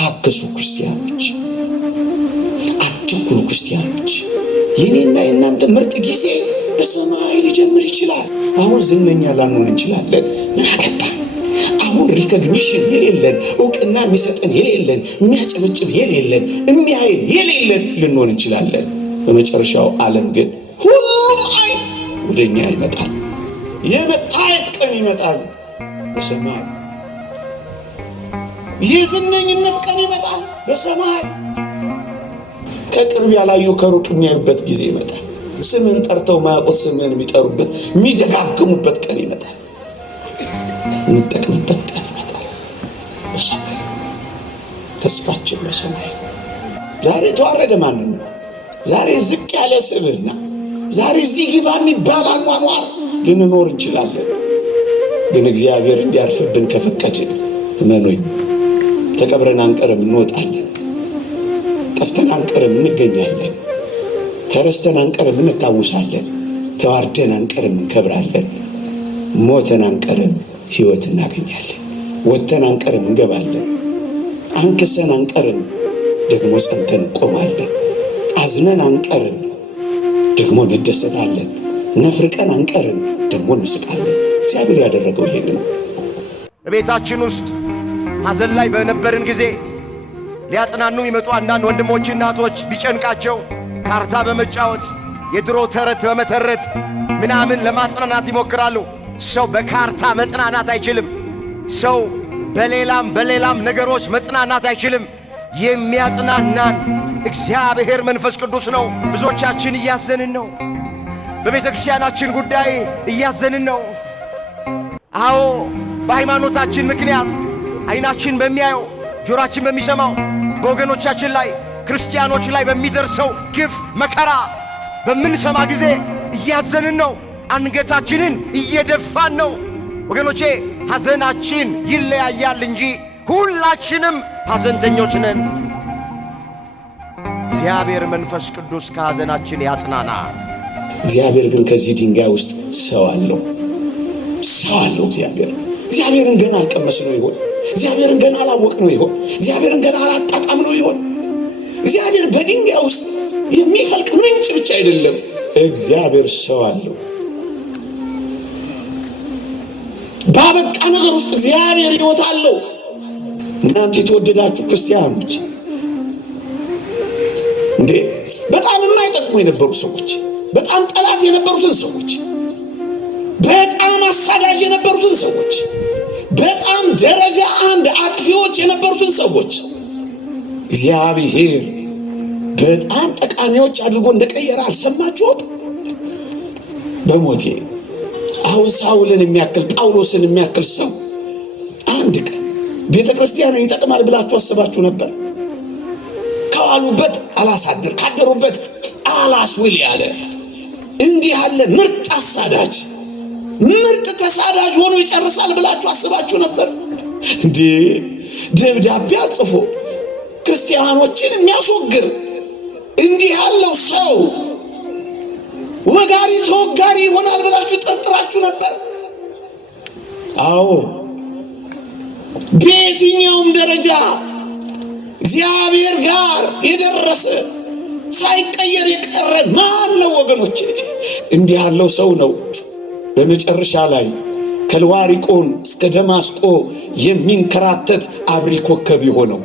ታገሱ ክርስቲያኖች፣ አትቸኩሉ ክርስቲያኖች። የኔና የእናንተ ምርጥ ጊዜ በሰማይ ሊጀምር ይችላል። አሁን ዝነኛ ላንሆን እንችላለን። ምን አገባ? አሁን ሪኮግኒሽን የሌለን፣ እውቅና የሚሰጠን የሌለን፣ የሚያጨበጭብ የሌለን፣ የሚያይን የሌለን ልንሆን እንችላለን። በመጨረሻው ዓለም ግን ሁሉም አይን ወደኛ ይመጣል። የመታየት ቀን ይመጣል በሰማይ። የዝነኝነት ቀን ይመጣል በሰማይ። ከቅርብ ያላዩ ከሩቅ የሚያዩበት ጊዜ ይመጣል። ስምን ጠርተው ማያውቁት ስምን የሚጠሩበት የሚደጋግሙበት ቀን ይመጣል። የሚጠቅምበት ቀን ይመጣል በሰማይ። ተስፋችን በሰማይ። ዛሬ ተዋረደ ማንነት፣ ዛሬ ዝቅ ያለ ስብዕና፣ ዛሬ እዚህ ግባ የሚባል አኗኗር ልንኖር እንችላለን። ግን እግዚአብሔር እንዲያርፍብን ከፈቀድን እመኑኝ ተቀብረን አንቀርም፣ እንወጣለን። ጠፍተን አንቀርም፣ እንገኛለን። ተረስተን አንቀርም፣ እንታውሳለን። ተዋርደን አንቀርም፣ እንከብራለን። ሞተን አንቀርም፣ ሕይወት እናገኛለን። ወጥተን አንቀርም፣ እንገባለን። አንክሰን አንቀርም፣ ደግሞ ጸንተን እንቆማለን። አዝነን አንቀርም፣ ደግሞ እንደሰታለን። ነፍርቀን አንቀርም፣ ደግሞ እንስቃለን። እግዚአብሔር ያደረገው ይሄን ነው። በቤታችን ውስጥ ሐዘን ላይ በነበርን ጊዜ ሊያጽናኑ የሚመጡ አንዳንድ ወንድሞችና እህቶች ቢጨንቃቸው ካርታ በመጫወት የድሮ ተረት በመተረት ምናምን ለማጽናናት ይሞክራሉ። ሰው በካርታ መጽናናት አይችልም። ሰው በሌላም ነገሮች መጽናናት አይችልም። የሚያጽናናን እግዚአብሔር መንፈስ ቅዱስ ነው። ብዙዎቻችን እያዘንን ነው። በቤተ ክርስቲያናችን ጉዳይ እያዘንን ነው። አዎ በሃይማኖታችን ምክንያት ዓይናችን በሚያየው ጆሮአችን በሚሰማው በወገኖቻችን ላይ ክርስቲያኖች ላይ በሚደርሰው ግፍ መከራ በምንሰማ ጊዜ እያዘንን ነው። አንገታችንን እየደፋን ነው። ወገኖቼ ሐዘናችን ይለያያል እንጂ ሁላችንም ሐዘንተኞች ነን። እግዚአብሔር መንፈስ ቅዱስ ከሐዘናችን ያጽናና። እግዚአብሔር ግን ከዚህ ድንጋይ ውስጥ ሰው አለው። እግዚአብሔርን ገና አልቀመስነው ይሆን? እግዚአብሔርን ገና አላወቅነው ይሆን? እግዚአብሔርን ገና አላጣጣምነው ይሆን? እግዚአብሔር በድንጋይ ውስጥ የሚፈልቅ ምንጭ ብቻ አይደለም። እግዚአብሔር ሰው አለው። ባበቃ ነገር ውስጥ እግዚአብሔር ሕይወት አለው። እናንተ የተወደዳችሁ ክርስቲያኖች እንዴ በጣም የማይጠቅሙ የነበሩ ሰዎች፣ በጣም ጠላት የነበሩትን ሰዎች፣ በጣም አሳዳጅ የነበሩትን ሰዎች፣ በጣም ደረጃ አንድ አጥፊዎች የነበሩትን ሰዎች እግዚአብሔር በጣም ጠቃሚዎች አድርጎ እንደቀየረ አልሰማችሁም? በሞቴ አሁን ሳውልን የሚያክል ጳውሎስን የሚያክል ሰው አንድ ቀን ቤተ ክርስቲያንን ይጠቅማል ብላችሁ አስባችሁ ነበር? ከዋሉበት አላሳድር ካደሩበት አላስውል ያለ እንዲህ ያለ ምርጥ አሳዳጅ ምርጥ ተሳዳጅ ሆኖ ይጨርሳል ብላችሁ አስባችሁ ነበር እንዴ? ደብዳቤ ጽፎ ክርስቲያኖችን የሚያስወግር እንዲህ ያለው ሰው ወጋሪ ተወጋሪ ይሆናል ብላችሁ ጠርጥራችሁ ነበር? አዎ በየትኛውም ደረጃ እግዚአብሔር ጋር የደረሰ ሳይቀየር የቀረ ማን ነው ወገኖቼ? እንዲህ ያለው ሰው ነው በመጨረሻ ላይ ከልዋሪቆን እስከ ደማስቆ የሚንከራተት አብሪ ኮከብ የሆነው።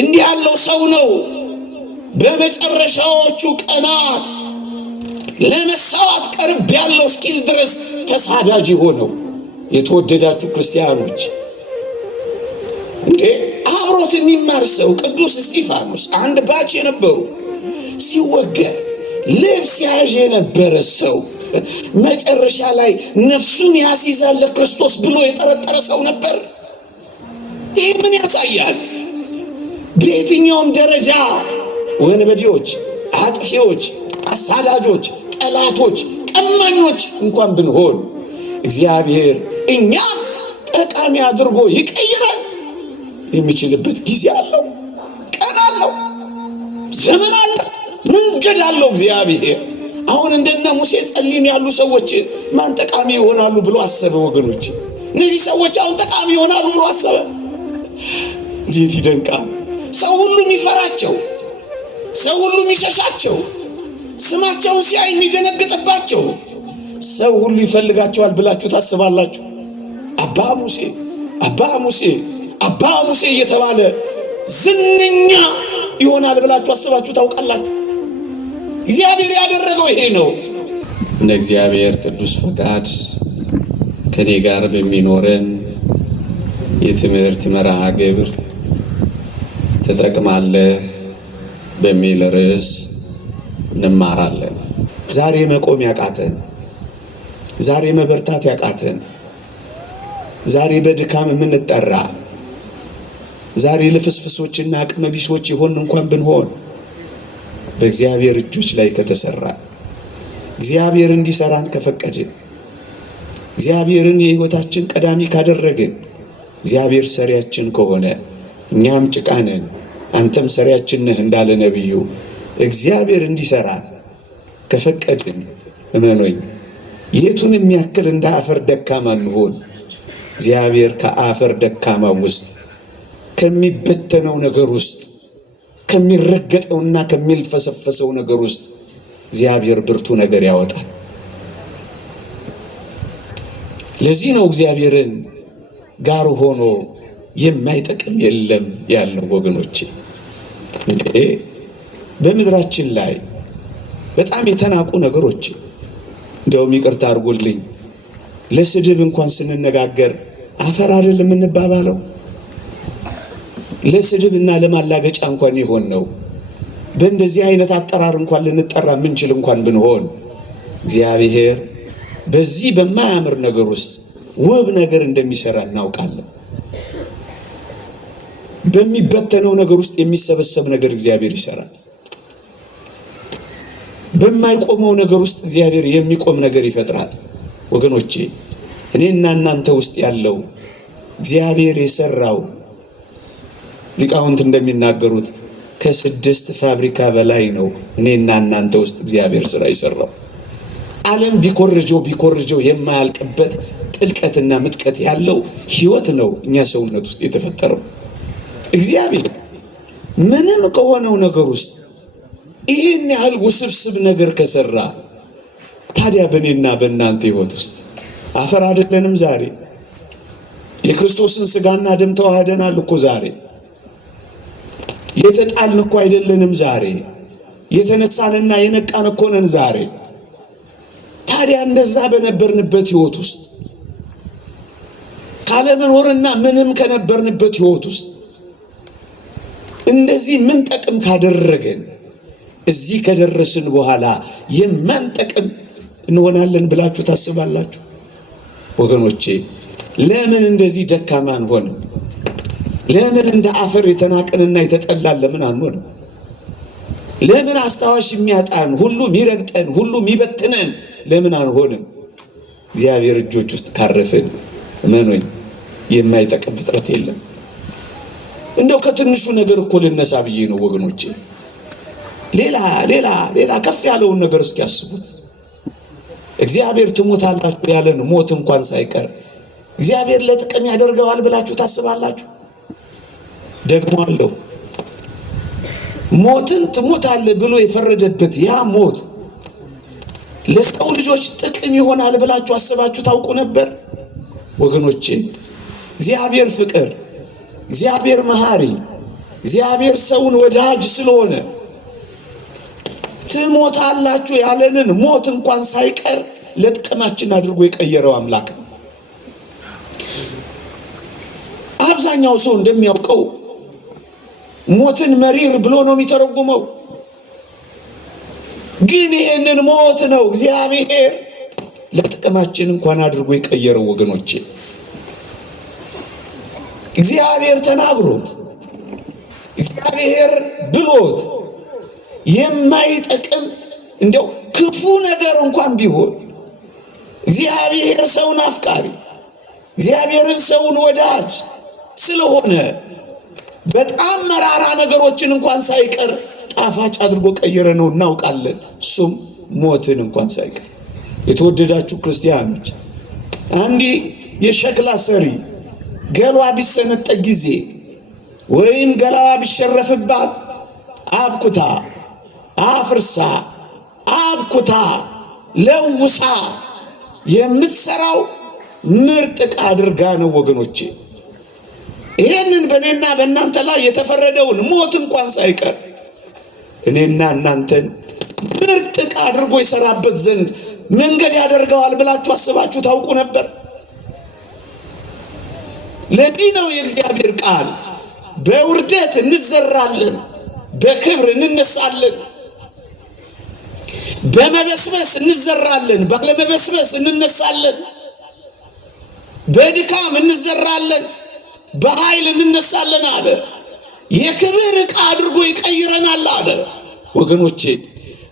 እንዲህ ያለው ሰው ነው በመጨረሻዎቹ ቀናት ለመሳዋት ቀርብ ያለው እስኪል ድረስ ተሳዳጅ የሆነው። የተወደዳችሁ ክርስቲያኖች እንዴ አብሮት የሚማር ሰው ቅዱስ እስጢፋኖስ አንድ ባች የነበሩ ሲወገር ልብስ ያዥ የነበረ ሰው መጨረሻ ላይ ነፍሱን ያስይዛል ለክርስቶስ ብሎ የጠረጠረ ሰው ነበር። ይህ ምን ያሳያል? በየትኛውም ደረጃ ወንበዴዎች፣ አጥፊዎች፣ አሳዳጆች፣ ጠላቶች፣ ቀማኞች እንኳን ብንሆን እግዚአብሔር እኛ ጠቃሚ አድርጎ ይቀይራል የሚችልበት ጊዜ አለው፣ ቀን አለው፣ ዘመን አለው፣ መንገድ አለው እግዚአብሔር። አሁን እንደነ ሙሴ ጸሊም ያሉ ሰዎች ማን ጠቃሚ ይሆናሉ ብሎ አሰበ? ወገኖች እነዚህ ሰዎች አሁን ጠቃሚ ይሆናሉ ብሎ አሰበ? እንዴት ይደንቃል! ሰው ሁሉ የሚፈራቸው፣ ሰው ሁሉ የሚሸሻቸው፣ ስማቸውን ሲያይ የሚደነግጥባቸው፣ ሰው ሁሉ ይፈልጋቸዋል ብላችሁ ታስባላችሁ? አባ ሙሴ አባ ሙሴ አባ ሙሴ እየተባለ ዝነኛ ይሆናል ብላችሁ አስባችሁ ታውቃላችሁ? እግዚአብሔር ያደረገው ይሄ ነው። እንደ እግዚአብሔር ቅዱስ ፈቃድ ከኔ ጋር በሚኖረን የትምህርት መርሃ ግብር ትጠቅማለህ በሚል ርዕስ እንማራለን። ዛሬ መቆም ያቃተን፣ ዛሬ መበርታት ያቃተን፣ ዛሬ በድካም የምንጠራ፣ ዛሬ ልፍስፍሶችና አቅመ ቢሶች ይሆን እንኳን ብንሆን በእግዚአብሔር እጆች ላይ ከተሰራ፣ እግዚአብሔር እንዲሰራን ከፈቀድን፣ እግዚአብሔርን የሕይወታችን ቀዳሚ ካደረግን፣ እግዚአብሔር ሰሪያችን ከሆነ እኛም ጭቃ ነን አንተም ሰሪያችን ነህ እንዳለ ነቢዩ እግዚአብሔር እንዲሰራ ከፈቀድን እመኖኝ የቱን የሚያክል እንደ አፈር ደካማ እንሆን እግዚአብሔር ከአፈር ደካማ ውስጥ ከሚበተነው ነገር ውስጥ ከሚረገጠውና ከሚልፈሰፈሰው ነገር ውስጥ እግዚአብሔር ብርቱ ነገር ያወጣል። ለዚህ ነው እግዚአብሔርን ጋር ሆኖ የማይጠቅም የለም ያለው ወገኖቼ። እንዴ በምድራችን ላይ በጣም የተናቁ ነገሮች እንደውም ይቅርታ አድርጎልኝ ለስድብ እንኳን ስንነጋገር አፈር አይደለም እንባባለው። ለስድብና ለማላገጫ እንኳን ይሆን ነው። በእንደዚህ አይነት አጠራር እንኳን ልንጠራ ምንችል እንኳን ብንሆን እግዚአብሔር በዚህ በማያምር ነገር ውስጥ ውብ ነገር እንደሚሰራ እናውቃለን። በሚበተነው ነገር ውስጥ የሚሰበሰብ ነገር እግዚአብሔር ይሰራል። በማይቆመው ነገር ውስጥ እግዚአብሔር የሚቆም ነገር ይፈጥራል። ወገኖቼ እኔና እናንተ ውስጥ ያለው እግዚአብሔር የሰራው ሊቃውንት እንደሚናገሩት ከ6 ፋብሪካ በላይ ነው እኔና እናንተ ውስጥ እግዚአብሔር ስራ ይሰራው። ዓለም ቢኮርጀው የማያልቅበት ጥልቀትና ምጥቀት ያለው ህይወት ነው እኛ ሰውነት ውስጥ የተፈጠረው። እግዚአብሔር ምንም ከሆነው ነገር ውስጥ ይህን ያህል ውስብስብ ነገር ከሰራ ታዲያ በእኔና በእናንተ ህይወት ውስጥ አፈር አይደለንም? ዛሬ የክርስቶስን ስጋና ደም ተዋህደናል እኮ ዛሬ። የተጣልን እኮ አይደለንም ዛሬ። የተነሳንና የነቃን እኮ ነን ዛሬ። ታዲያ እንደዛ በነበርንበት ህይወት ውስጥ ካለመኖርና ምንም ከነበርንበት ህይወት ውስጥ እንደዚህ ምን ጠቅም ካደረገን እዚህ ከደረስን በኋላ የማን ጠቅም እንሆናለን ብላችሁ ታስባላችሁ? ወገኖቼ ለምን እንደዚህ ደካማን ሆነ? ለምን እንደ አፈር የተናቀንና የተጠላን ለምን አንሆንም? ለምን አስታዋሽ የሚያጣን ሁሉ የሚረግጠን ሁሉ የሚበትነን ለምን አንሆንም? እግዚአብሔር እጆች ውስጥ ካረፍን እመኑኝ የማይጠቅም ፍጥረት የለም። እንደው ከትንሹ ነገር እኮ ልነሳ ብዬ ነው ወገኖቼ። ሌላ ከፍ ያለውን ነገር እስኪ ያስቡት። እግዚአብሔር ትሞታላችሁ ያለን ሞት እንኳን ሳይቀር እግዚአብሔር ለጥቅም ያደርገዋል ብላችሁ ታስባላችሁ? ደግሞ አለው ሞትን ትሞታለህ ብሎ የፈረደበት ያ ሞት ለሰው ልጆች ጥቅም ይሆናል ብላችሁ አስባችሁ ታውቁ ነበር? ወገኖቼ እግዚአብሔር ፍቅር፣ እግዚአብሔር መሐሪ፣ እግዚአብሔር ሰውን ወዳጅ ስለሆነ ትሞታላችሁ ያለንን ሞት እንኳን ሳይቀር ለጥቅማችን አድርጎ የቀየረው አምላክ ነው። አብዛኛው ሰው እንደሚያውቀው ሞትን መሪር ብሎ ነው የሚተረጉመው። ግን ይሄንን ሞት ነው እግዚአብሔር ለጥቅማችን እንኳን አድርጎ የቀየረው ወገኖቼ። እግዚአብሔር ተናግሮት እግዚአብሔር ብሎት የማይጠቅም እንደው ክፉ ነገር እንኳን ቢሆን እግዚአብሔር ሰውን አፍቃሪ እግዚአብሔርን ሰውን ወዳጅ ስለሆነ በጣም መራራ ነገሮችን እንኳን ሳይቀር ጣፋጭ አድርጎ ቀየረ ነው እናውቃለን። እሱም ሞትን እንኳን ሳይቀር። የተወደዳችሁ ክርስቲያኖች አንዲ የሸክላ ሰሪ ገሏ ቢሰነጠቅ ጊዜ ወይም ገላዋ ቢሸረፍባት አብኩታ አፍርሳ አብኩታ ለውሳ የምትሰራው ምርጥ ዕቃ አድርጋ ነው ወገኖቼ። ይሄንን በእኔና በእናንተ ላይ የተፈረደውን ሞት እንኳን ሳይቀር እኔና እናንተን ምርጥ ዕቃ አድርጎ ይሰራበት ዘንድ መንገድ ያደርገዋል ብላችሁ አስባችሁ ታውቁ ነበር? ለዚህ ነው የእግዚአብሔር ቃል በውርደት እንዘራለን፣ በክብር እንነሳለን። በመበስበስ እንዘራለን፣ ባለመበስበስ እንነሳለን። በድካም እንዘራለን፣ በኃይል እንነሳለን አለ። የክብር ዕቃ አድርጎ ይቀይረናል አለ። ወገኖቼ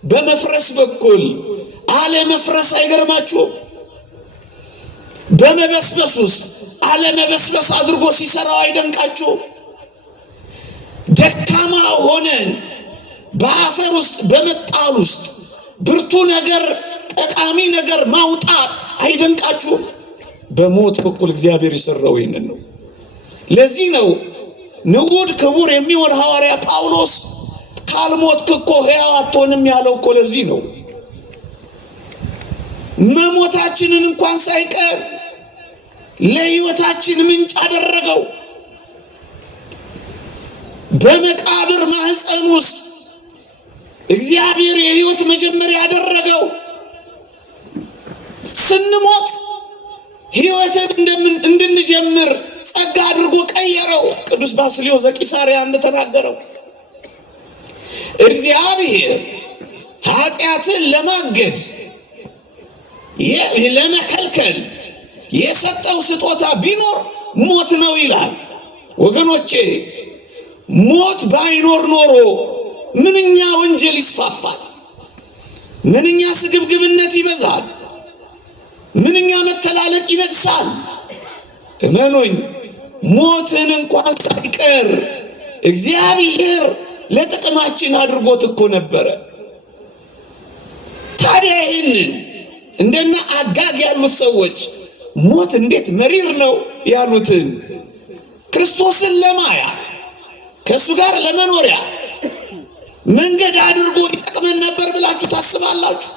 በመፍረስ በኩል አለመፍረስ አይገርማችሁም? በመበስበስ ውስጥ አለመበስበስ አድርጎ ሲሰራው አይደንቃችሁም? ደካማ ሆነን በአፈር ውስጥ በመጣል ውስጥ ብርቱ ነገር ጠቃሚ ነገር ማውጣት አይደንቃችሁም? በሞት በኩል እግዚአብሔር የሰራው ይህንን ነው። ለዚህ ነው ንዑድ ክቡር የሚሆን ሐዋርያ ጳውሎስ ካልሞትክ እኮ ሕያው አትሆንም ያለው እኮ ለዚህ ነው። መሞታችንን እንኳን ሳይቀር ለሕይወታችን ምንጭ አደረገው። በመቃብር ማህፀን ውስጥ እግዚአብሔር የሕይወት መጀመሪያ ያደረገው። ስንሞት ሕይወትን እንድንጀምር ጸጋ አድርጎ ቀየረው። ቅዱስ ባስልዮስ ዘቂሳርያ እንደተናገረው እግዚአብሔር ኃጢአትን ለማገድ ለመከልከል የሰጠው ስጦታ ቢኖር ሞት ነው ይላል። ወገኖቼ ሞት ባይኖር ኖሮ ምንኛ ወንጀል ይስፋፋል፣ ምንኛ ስግብግብነት ይበዛል፣ ምንኛ መተላለቅ ይነግሳል። እመኑኝ ሞትን እንኳን ሳይቀር እግዚአብሔር ለጥቅማችን አድርጎት እኮ ነበረ። ታዲያ ይህንን እንደና አጋግ ያሉት ሰዎች ሞት እንዴት መሪር ነው ያሉትን ክርስቶስን ለማያ ከእሱ ጋር ለመኖሪያ መንገድ አድርጎ ይጠቅመን ነበር ብላችሁ ታስባላችሁ?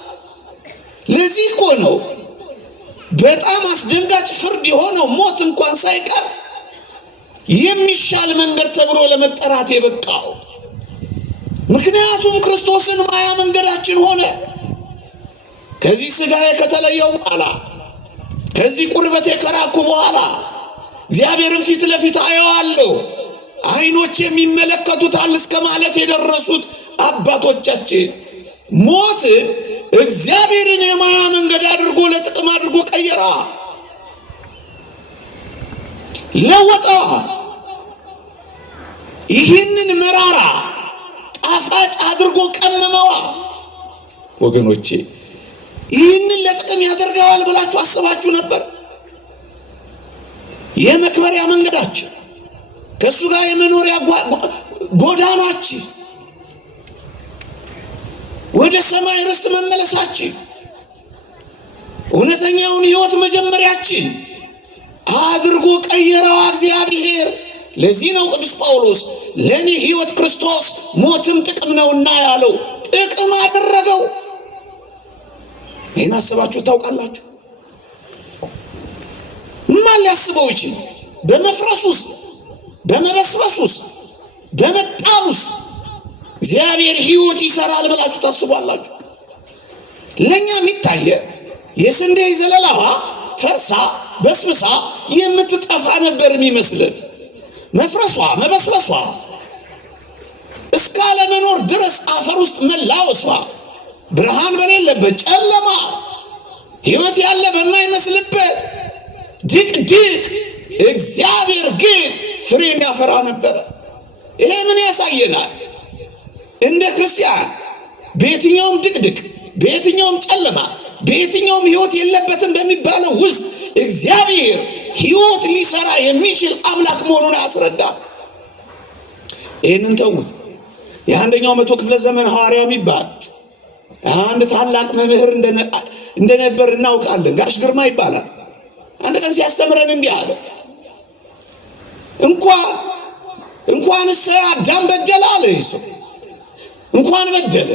ለዚህ እኮ ነው በጣም አስደንጋጭ ፍርድ የሆነው ሞት እንኳን ሳይቀር የሚሻል መንገድ ተብሎ ለመጠራት የበቃው። ምክንያቱም ክርስቶስን ማያ መንገዳችን ሆነ። ከዚህ ሥጋዬ ከተለየው በኋላ ከዚህ ቁርበቴ ከራኩ በኋላ እግዚአብሔርን ፊት ለፊት አየዋለሁ፣ ዓይኖች የሚመለከቱታል እስከ ማለት የደረሱት አባቶቻችን ሞት እግዚአብሔርን የማያ መንገድ አድርጎ ለጥቅም አድርጎ ቀየራ፣ ለወጣ። ይህንን መራራ ጣፋጭ አድርጎ ቀመመዋ። ወገኖቼ ይህንን ለጥቅም ያደርገዋል ብላችሁ አስባችሁ ነበር? የመክበሪያ መንገዳችን ከእሱ ጋር የመኖሪያ ጎዳናችን ወደ ሰማይ ርስት መመለሳችን እውነተኛውን ሕይወት መጀመሪያችን አድርጎ ቀየረዋ እግዚአብሔር። ለዚህ ነው ቅዱስ ጳውሎስ ለእኔ ሕይወት ክርስቶስ ሞትም ጥቅም ነውና ያለው። ጥቅም አደረገው። ይህን አስባችሁ ታውቃላችሁ? ማን ሊያስበው ይችል? በመፍረስ ውስጥ በመበስበስ ውስጥ በመጣል ውስጥ እግዚአብሔር ሕይወት ይሰራል ብላችሁ ታስባላችሁ? ለኛ የሚታየ የስንዴ ዘለላዋ ፈርሳ በስብሳ የምትጠፋ ነበር የሚመስልን። መፍረሷ መበስበሷ እስከ አለመኖር ድረስ አፈር ውስጥ መላወሷ፣ ብርሃን በሌለበት ጨለማ፣ ሕይወት ያለ በማይመስልበት ድቅድቅ እግዚአብሔር ግን ፍሬን ያፈራ ነበረ። ይሄ ምን ያሳየናል? እንደ ክርስቲያን በየትኛውም ድቅድቅ፣ በየትኛውም ጨለማ፣ በየትኛውም ሕይወት የለበትም በሚባለው ውስጥ እግዚአብሔር ሕይወት ሊሰራ የሚችል አምላክ መሆኑን ያስረዳ። ይህንን ተውት። የአንደኛው መቶ ክፍለ ዘመን ሐዋርያ የሚባል አንድ ታላቅ መምህር እንደነበር እናውቃለን። ጋሽ ግርማ ይባላል። አንድ ቀን ሲያስተምረን እንዲህ አለ። እንኳን እንኳንስ አዳም በደለ አለ ሰው። እንኳን በደለ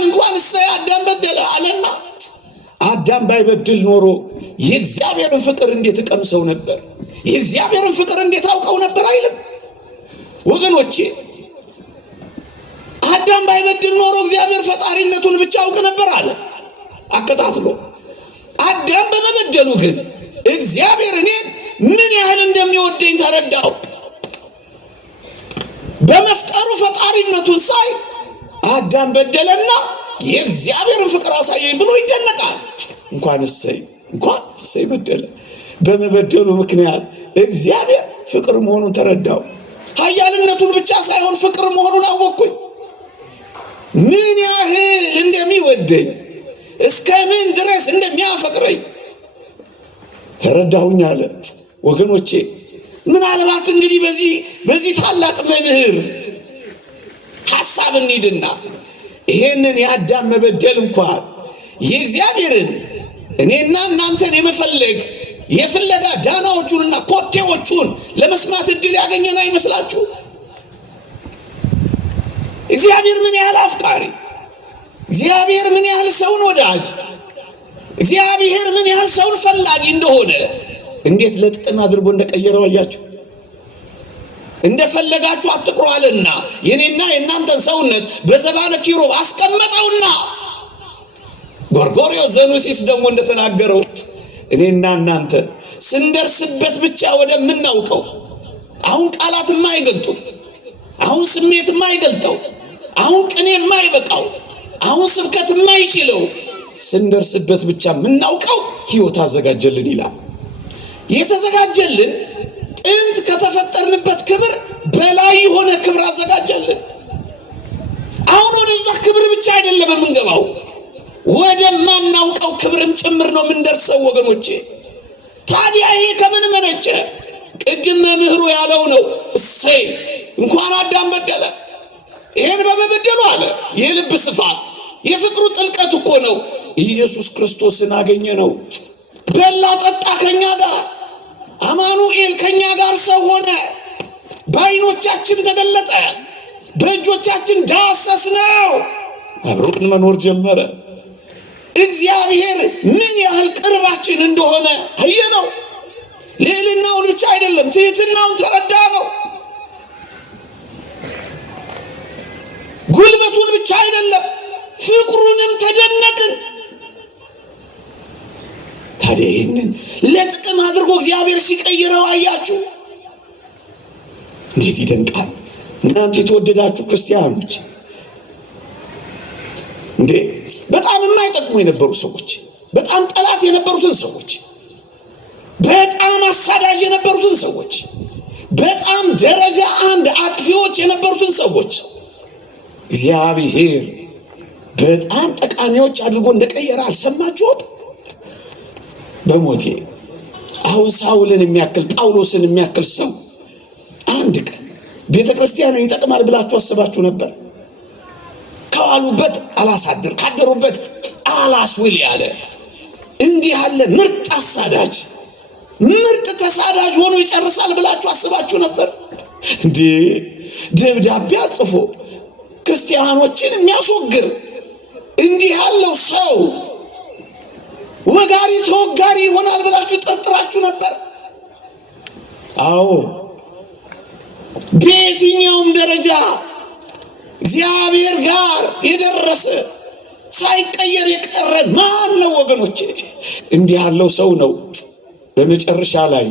እንኳንስ አዳም በደለ አለና አዳም ባይበድል ኖሮ የእግዚአብሔርን ፍቅር እንዴት ቀምሰው ነበር? የእግዚአብሔርን ፍቅር እንዴት አውቀው ነበር አይልም ወገኖቼ። አዳም ባይበድል ኖሮ እግዚአብሔር ፈጣሪነቱን ብቻ አውቅ ነበር አለ አከታትሎ። አዳም በመበደሉ ግን እግዚአብሔር እኔን ምን ያህል እንደሚወደኝ ተረዳው። በመፍጠሩ ፈጣሪነቱን ሳይ አዳም በደለና የእግዚአብሔርን ፍቅር አሳየኝ ብሎ ይደነቃል። እንኳን እሰይ በደለ። በመበደሉ ምክንያት እግዚአብሔር ፍቅር መሆኑን ተረዳው። ኃያልነቱን ብቻ ሳይሆን ፍቅር መሆኑን አወቅኩኝ። ምን ያህል እንደሚወደኝ እስከ ምን ድረስ እንደሚያፈቅረኝ ተረዳሁኝ አለ ወገኖቼ። ምናልባት እንግዲህ በዚህ ታላቅ መምህር ሐሳብ እንሂድና ይሄንን የአዳም መበደል እንኳን የእግዚአብሔርን እኔና እናንተን የፍለጋ ዳናዎቹንና ኮቴዎቹን ለመስማት እድል ያገኘን አይመስላችሁ? እግዚአብሔር ምን ያህል አፍቃሪ፣ እግዚአብሔር ምን ያህል ሰውን ወዳጅ፣ እግዚአብሔር ምን ያህል ሰውን ፈላጊ እንደሆነ እንዴት ለጥቅም አድርጎ እንደቀየረው አያችሁ። እንደፈለጋችሁ አትቁሩ አለና የኔና የእናንተን ሰውነት በዘባነ ኪሩብ አስቀመጠውና ጎርጎርዮስ ዘኑሲስ ደግሞ እንደተናገረው እኔና እናንተ ስንደርስበት ብቻ ወደምናውቀው፣ አሁን ቃላት የማይገልጡት፣ አሁን ስሜት የማይገልጠው፣ አሁን ቅኔ የማይበቃው፣ አሁን ስብከት የማይችለው ስንደርስበት ብቻ የምናውቀው ሕይወት አዘጋጀልን ይላል። የተዘጋጀልን ጥንት ከተፈጠርንበት ክብር በላይ የሆነ ክብር አዘጋጀልን። አሁን ወደዛ ክብር ብቻ አይደለም የምንገባው፣ ወደማናውቀው ክብርም ጭምር ነው የምንደርሰው ወገኖቼ። ታዲያ ይሄ ከምን መነጨ? ቅድም መምህሩ ያለው ነው። እሰይ እንኳን አዳም በደለ። ይሄን በመበደሉ አለ የልብ ስፋት የፍቅሩ ጥልቀት እኮ ነው። ኢየሱስ ክርስቶስን አገኘ ነው። በላ ጠጣ ከኛ ጋር፣ አማኑኤል ከኛ ጋር ሰው ሆነ። በዓይኖቻችን ተገለጠ፣ በእጆቻችን ዳሰስ ነው። አብሮን መኖር ጀመረ። እግዚአብሔር ምን ያህል ቅርባችን እንደሆነ አየነው። ልዕልናውን ብቻ አይደለም ትሕትናውን ተረዳ ነው። ጉልበቱን ብቻ አይደለም ፍቅሩንም ተደነቅን። ታዲያ ይህንን ለጥቅም አድርጎ እግዚአብሔር ሲቀይረው አያችሁ፣ እንዴት ይደንቃል! እናንተ የተወደዳችሁ ክርስቲያኖች እንዴ በጣም የማይጠቅሙ የነበሩ ሰዎች፣ በጣም ጠላት የነበሩትን ሰዎች፣ በጣም አሳዳጅ የነበሩትን ሰዎች፣ በጣም ደረጃ አንድ አጥፊዎች የነበሩትን ሰዎች እግዚአብሔር በጣም ጠቃሚዎች አድርጎ እንደቀየረ አልሰማችሁም? በሞቴ አሁን ሳውልን የሚያክል ጳውሎስን የሚያክል ሰው አንድ ቀን ቤተ ክርስቲያንን ይጠቅማል ብላችሁ አስባችሁ ነበር? ከዋሉበት አላሳድር ካደሩበት አላስውል ያለ እንዲህ ያለ ምርጥ አሳዳጅ ምርጥ ተሳዳጅ ሆኖ ይጨርሳል ብላችሁ አስባችሁ ነበር እንዴ? ደብዳቤ ጽፎ ክርስቲያኖችን የሚያስወግር እንዲህ ያለው ሰው ወጋሪ ተወጋሪ ይሆናል ብላችሁ ጠርጥራችሁ ነበር? አዎ፣ በየትኛውም ደረጃ እግዚአብሔር ጋር የደረሰ ሳይቀየር የቀረ ማን ነው ወገኖቼ? እንዲህ ያለው ሰው ነው በመጨረሻ ላይ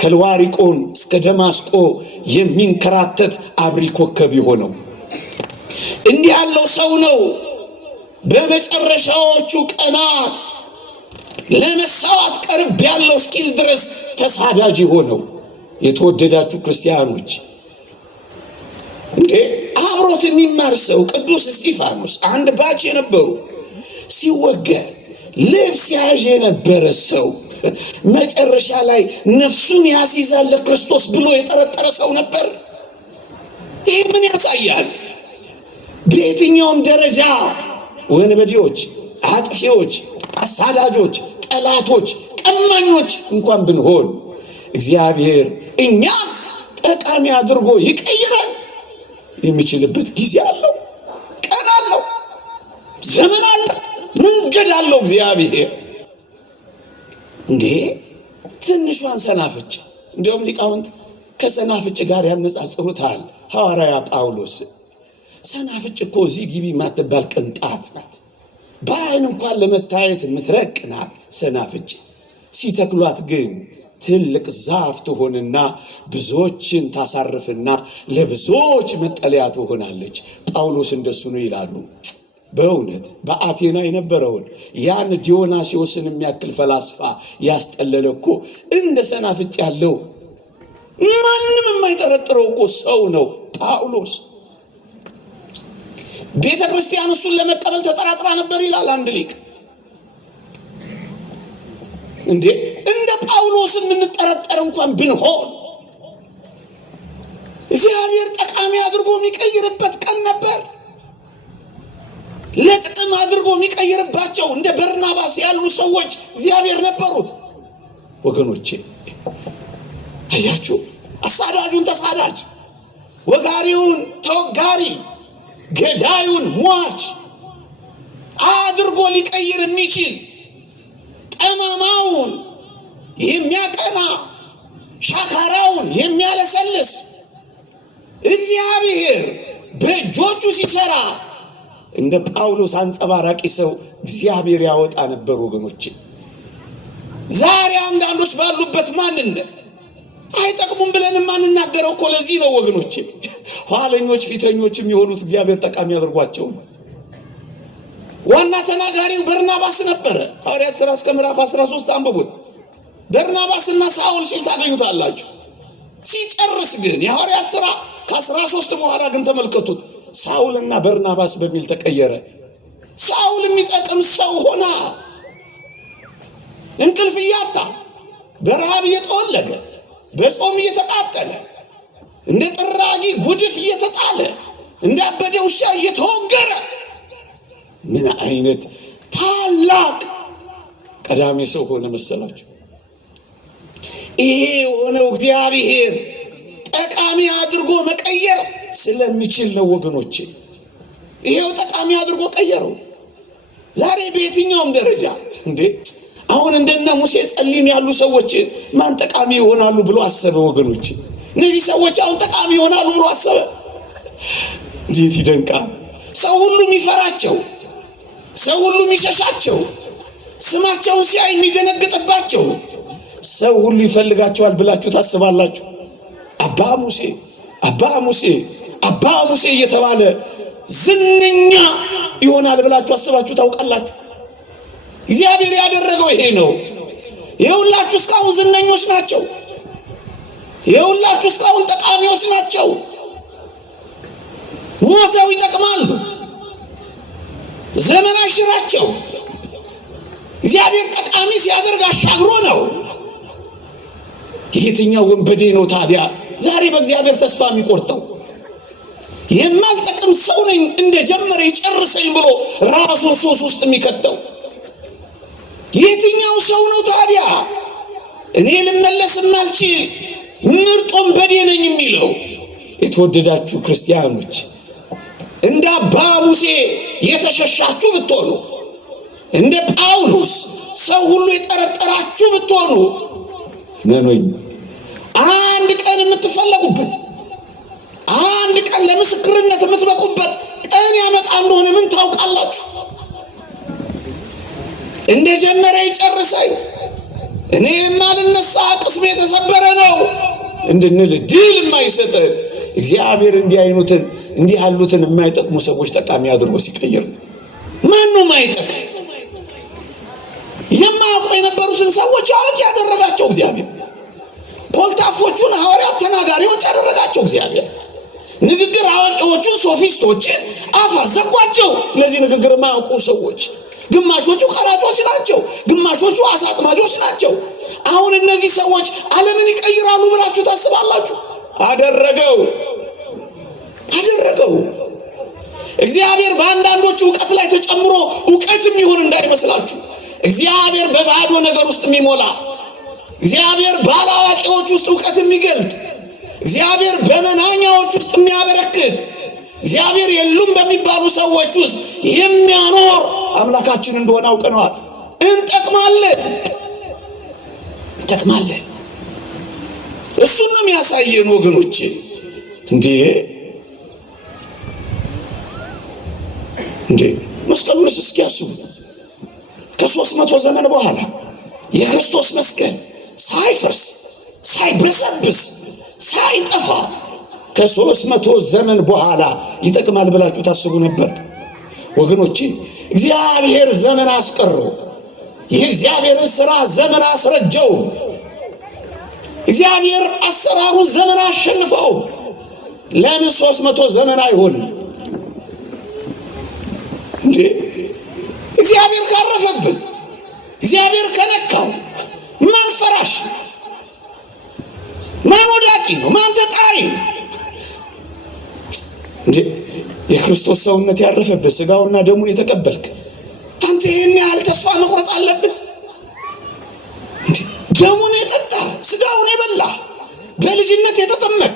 ከልዋሪቆን እስከ ደማስቆ የሚንከራተት አብሪ ኮከብ የሆነው። እንዲህ ያለው ሰው ነው በመጨረሻዎቹ ቀናት ለመሳዋት ቀርብ ያለው እስኪል ድረስ ተሳዳጅ ሆነው። የተወደዳችሁ ክርስቲያኖች እንዴ አብሮት የሚማር ሰው ቅዱስ እስጢፋኖስ አንድ ባች የነበሩ ሲወገር ልብስ ያዥ የነበረ ሰው መጨረሻ ላይ ነፍሱን ያስይዛል ለክርስቶስ ብሎ የጠረጠረ ሰው ነበር። ይህ ምን ያሳያል? በየትኛውም ደረጃ ወንበዴዎች፣ አጥፊዎች፣ አሳዳጆች፣ ጠላቶች፣ ቀማኞች እንኳን ብንሆን እግዚአብሔር እኛ ጠቃሚ አድርጎ ይቀይራል የሚችልበት ጊዜ አለው፣ ቀን አለው፣ ዘመን አለው፣ መንገድ አለው እግዚአብሔር። እንዴ ትንሿን ሰናፍጭ እንዲያውም ሊቃውንት ከሰናፍጭ ጋር ያነጻጽሩታል። ሐዋርያ ጳውሎስ ሰናፍጭ እኮ እዚህ ግቢ ማትባል ቅንጣት ናት፣ በዓይን እንኳን ለመታየት የምትረቅ ናት ሰናፍጭ። ሲተክሏት ግን ትልቅ ዛፍ ትሆንና ብዙዎችን ታሳርፍና ለብዙዎች መጠለያ ትሆናለች። ጳውሎስ እንደሱ ነው ይላሉ። በእውነት በአቴና የነበረውን ያን ዲዮናስዮስን የሚያክል ፈላስፋ ያስጠለለ እኮ እንደ ሰናፍጭ ያለው ማንም የማይጠረጥረው እኮ ሰው ነው ጳውሎስ። ቤተ ክርስቲያን እሱን ለመቀበል ተጠራጥራ ነበር ይላል አንድ ሊቅ። እንዴ እንደ ጳውሎስ የምንጠረጠር እንኳን ብንሆን እግዚአብሔር ጠቃሚ አድርጎ የሚቀይርበት ቀን ነበር። ለጥቅም አድርጎ የሚቀይርባቸው እንደ በርናባስ ያሉ ሰዎች እግዚአብሔር ነበሩት። ወገኖቼ አያችሁ፣ አሳዳጁን ተሳዳጅ፣ ወጋሪውን ተወጋሪ፣ ገዳዩን ሟች አድርጎ ሊቀይር የሚችል ጠማማውን የሚያቀና ሻካራውን የሚያለሰልስ እግዚአብሔር በእጆቹ ሲሰራ እንደ ጳውሎስ አንጸባራቂ ሰው እግዚአብሔር ያወጣ ነበር። ወገኖቼ ዛሬ አንዳንዶች ባሉበት ማንነት አይጠቅሙም ብለን ማንናገረው እኮ ለዚህ ነው ወገኖቼ። ኋለኞች ፊተኞች የሚሆኑት እግዚአብሔር ጠቃሚ አድርጓቸው። ዋና ተናጋሪው በርናባስ ነበረ። ሐዋርያት ሥራ እስከ ምዕራፍ 13 አንብቡት። በርናባስና ሳውል ሲል ታገኙታላችሁ። ሲጨርስ ግን የሐዋርያት ሥራ ከ13 በኋላ ግን ተመልከቱት፣ ሳውልና በርናባስ በሚል ተቀየረ። ሳውል የሚጠቅም ሰው ሆና እንቅልፍ እያጣ በረሃብ እየተወለገ በጾም እየተቃጠለ እንደ ጥራጊ ጉድፍ እየተጣለ እንደ አበደ ውሻ እየተወገረ ምን አይነት ታላቅ ቀዳሚ ሰው ሆነ መሰላችሁ? ይሄ የሆነው እግዚአብሔር ጠቃሚ አድርጎ መቀየር ስለሚችል ነው ወገኖቼ። ይሄው ጠቃሚ አድርጎ ቀየረው። ዛሬ በየትኛውም ደረጃ እንዴ አሁን እንደነ ሙሴ ጸሊም ያሉ ሰዎች ማን ጠቃሚ ይሆናሉ ብሎ አሰበ ወገኖቼ? እነዚህ ሰዎች አሁን ጠቃሚ ይሆናሉ ብሎ አሰበ። እንዴት ይደንቃል! ሰው ሁሉ የሚፈራቸው፣ ሰው ሁሉ የሚሸሻቸው፣ ስማቸውን ሲያይ የሚደነግጥባቸው ሰው ሁሉ ይፈልጋቸዋል ብላችሁ ታስባላችሁ? አባ ሙሴ አባ ሙሴ አባ ሙሴ እየተባለ ዝነኛ ይሆናል ብላችሁ አስባችሁ ታውቃላችሁ? እግዚአብሔር ያደረገው ይሄ ነው። የሁላችሁ እስካሁን ዝነኞች ናቸው። የሁላችሁ እስካሁን ጠቃሚዎች ናቸው። ሞተው ይጠቅማሉ። ዘመን አይሽራቸው። እግዚአብሔር ጠቃሚ ሲያደርግ አሻግሮ ነው። የትኛው ወንበዴ ነው ታዲያ ዛሬ በእግዚአብሔር ተስፋ የሚቆርጠው? የማልጠቅም ሰው ነኝ እንደጀመረ ይጨርሰኝ ብሎ ራሱን ሱስ ውስጥ የሚከተው የትኛው ሰው ነው ታዲያ እኔ ልመለስ ማልችል ምርጥ ወንበዴ ነኝ የሚለው? የተወደዳችሁ ክርስቲያኖች እንደ አባ ሙሴ የተሸሻችሁ ብትሆኑ፣ እንደ ጳውሎስ ሰው ሁሉ የጠረጠራችሁ ብትሆኑ፣ መኖኝ አንድ ቀን የምትፈለጉበት፣ አንድ ቀን ለምስክርነት የምትበቁበት ቀን ያመጣ እንደሆነ ምን ታውቃላችሁ? እንደ ጀመረ ይጨርሰኝ፣ እኔ የማልነሳ ቅስሜ የተሰበረ ነው እንድንል ድል የማይሰጥ እግዚአብሔር እንዲህ ያሉትን የማይጠቅሙ ሰዎች ጠቃሚ አድርጎ ሲቀይር ማነው የማይጠቅም? የማያውቁ የነበሩትን ሰዎች አዋቂ ያደረጋቸው እግዚአብሔር። ኮልታፎቹን ሐዋርያት ተናጋሪዎች ያደረጋቸው እግዚአብሔር። ንግግር አዋቂዎቹን ሶፊስቶችን አፍ አዘጓቸው። እነዚህ ንግግር የማያውቁ ሰዎች ግማሾቹ ቀራጮች ናቸው፣ ግማሾቹ አሳ አጥማጆች ናቸው። አሁን እነዚህ ሰዎች ዓለምን ይቀይራሉ ብላችሁ ታስባላችሁ? አደረገው። እግዚአብሔር በአንዳንዶቹ ዕውቀት ላይ ተጨምሮ ዕውቀትም ይሁን እንዳይመስላችሁ። እግዚአብሔር በባዶ ነገር ውስጥ የሚሞላ፣ እግዚአብሔር ባላዋቂዎች ውስጥ ዕውቀት የሚገልጥ፣ እግዚአብሔር በመናኛዎች ውስጥ የሚያበረክት እግዚአብሔር የሉም በሚባሉ ሰዎች ውስጥ የሚያኖር አምላካችን እንደሆነ አውቀናል። እንጠቅማለን። እሱን ነው የሚያሳየን ወገኖቼ። እንዴ መስቀሉንስ እስኪ ያስቡት። ከ300 ዘመን በኋላ የክርስቶስ መስቀል ሳይፈርስ ሳይበሰብስ ሳይጠፋ ከ300 ዘመን በኋላ ይጠቅማል ብላችሁ ታስቡ ነበር ወገኖቼ? እግዚአብሔር ዘመን አስቀረው። የእግዚአብሔርን ሥራ ዘመን አስረጀው። እግዚአብሔር አሰራሩ ዘመን አሸንፈው። ለምን 300 ዘመን አይሆንም እንዴ? እግዚአብሔር ካረፈበት፣ እግዚአብሔር ከነካው ማን ፈራሽ? ማን ወዳቂ ነው? ማን ተጣይ ነው እንዴ? የክርስቶስ ሰውነት ያረፈበት ሥጋውና ደሙን የተቀበልክ አንተ ይህን ያህል ተስፋ መቁረጥ አለብህ? ደሙን የጠጣ ሥጋውን የበላ በልጅነት የተጠመቅ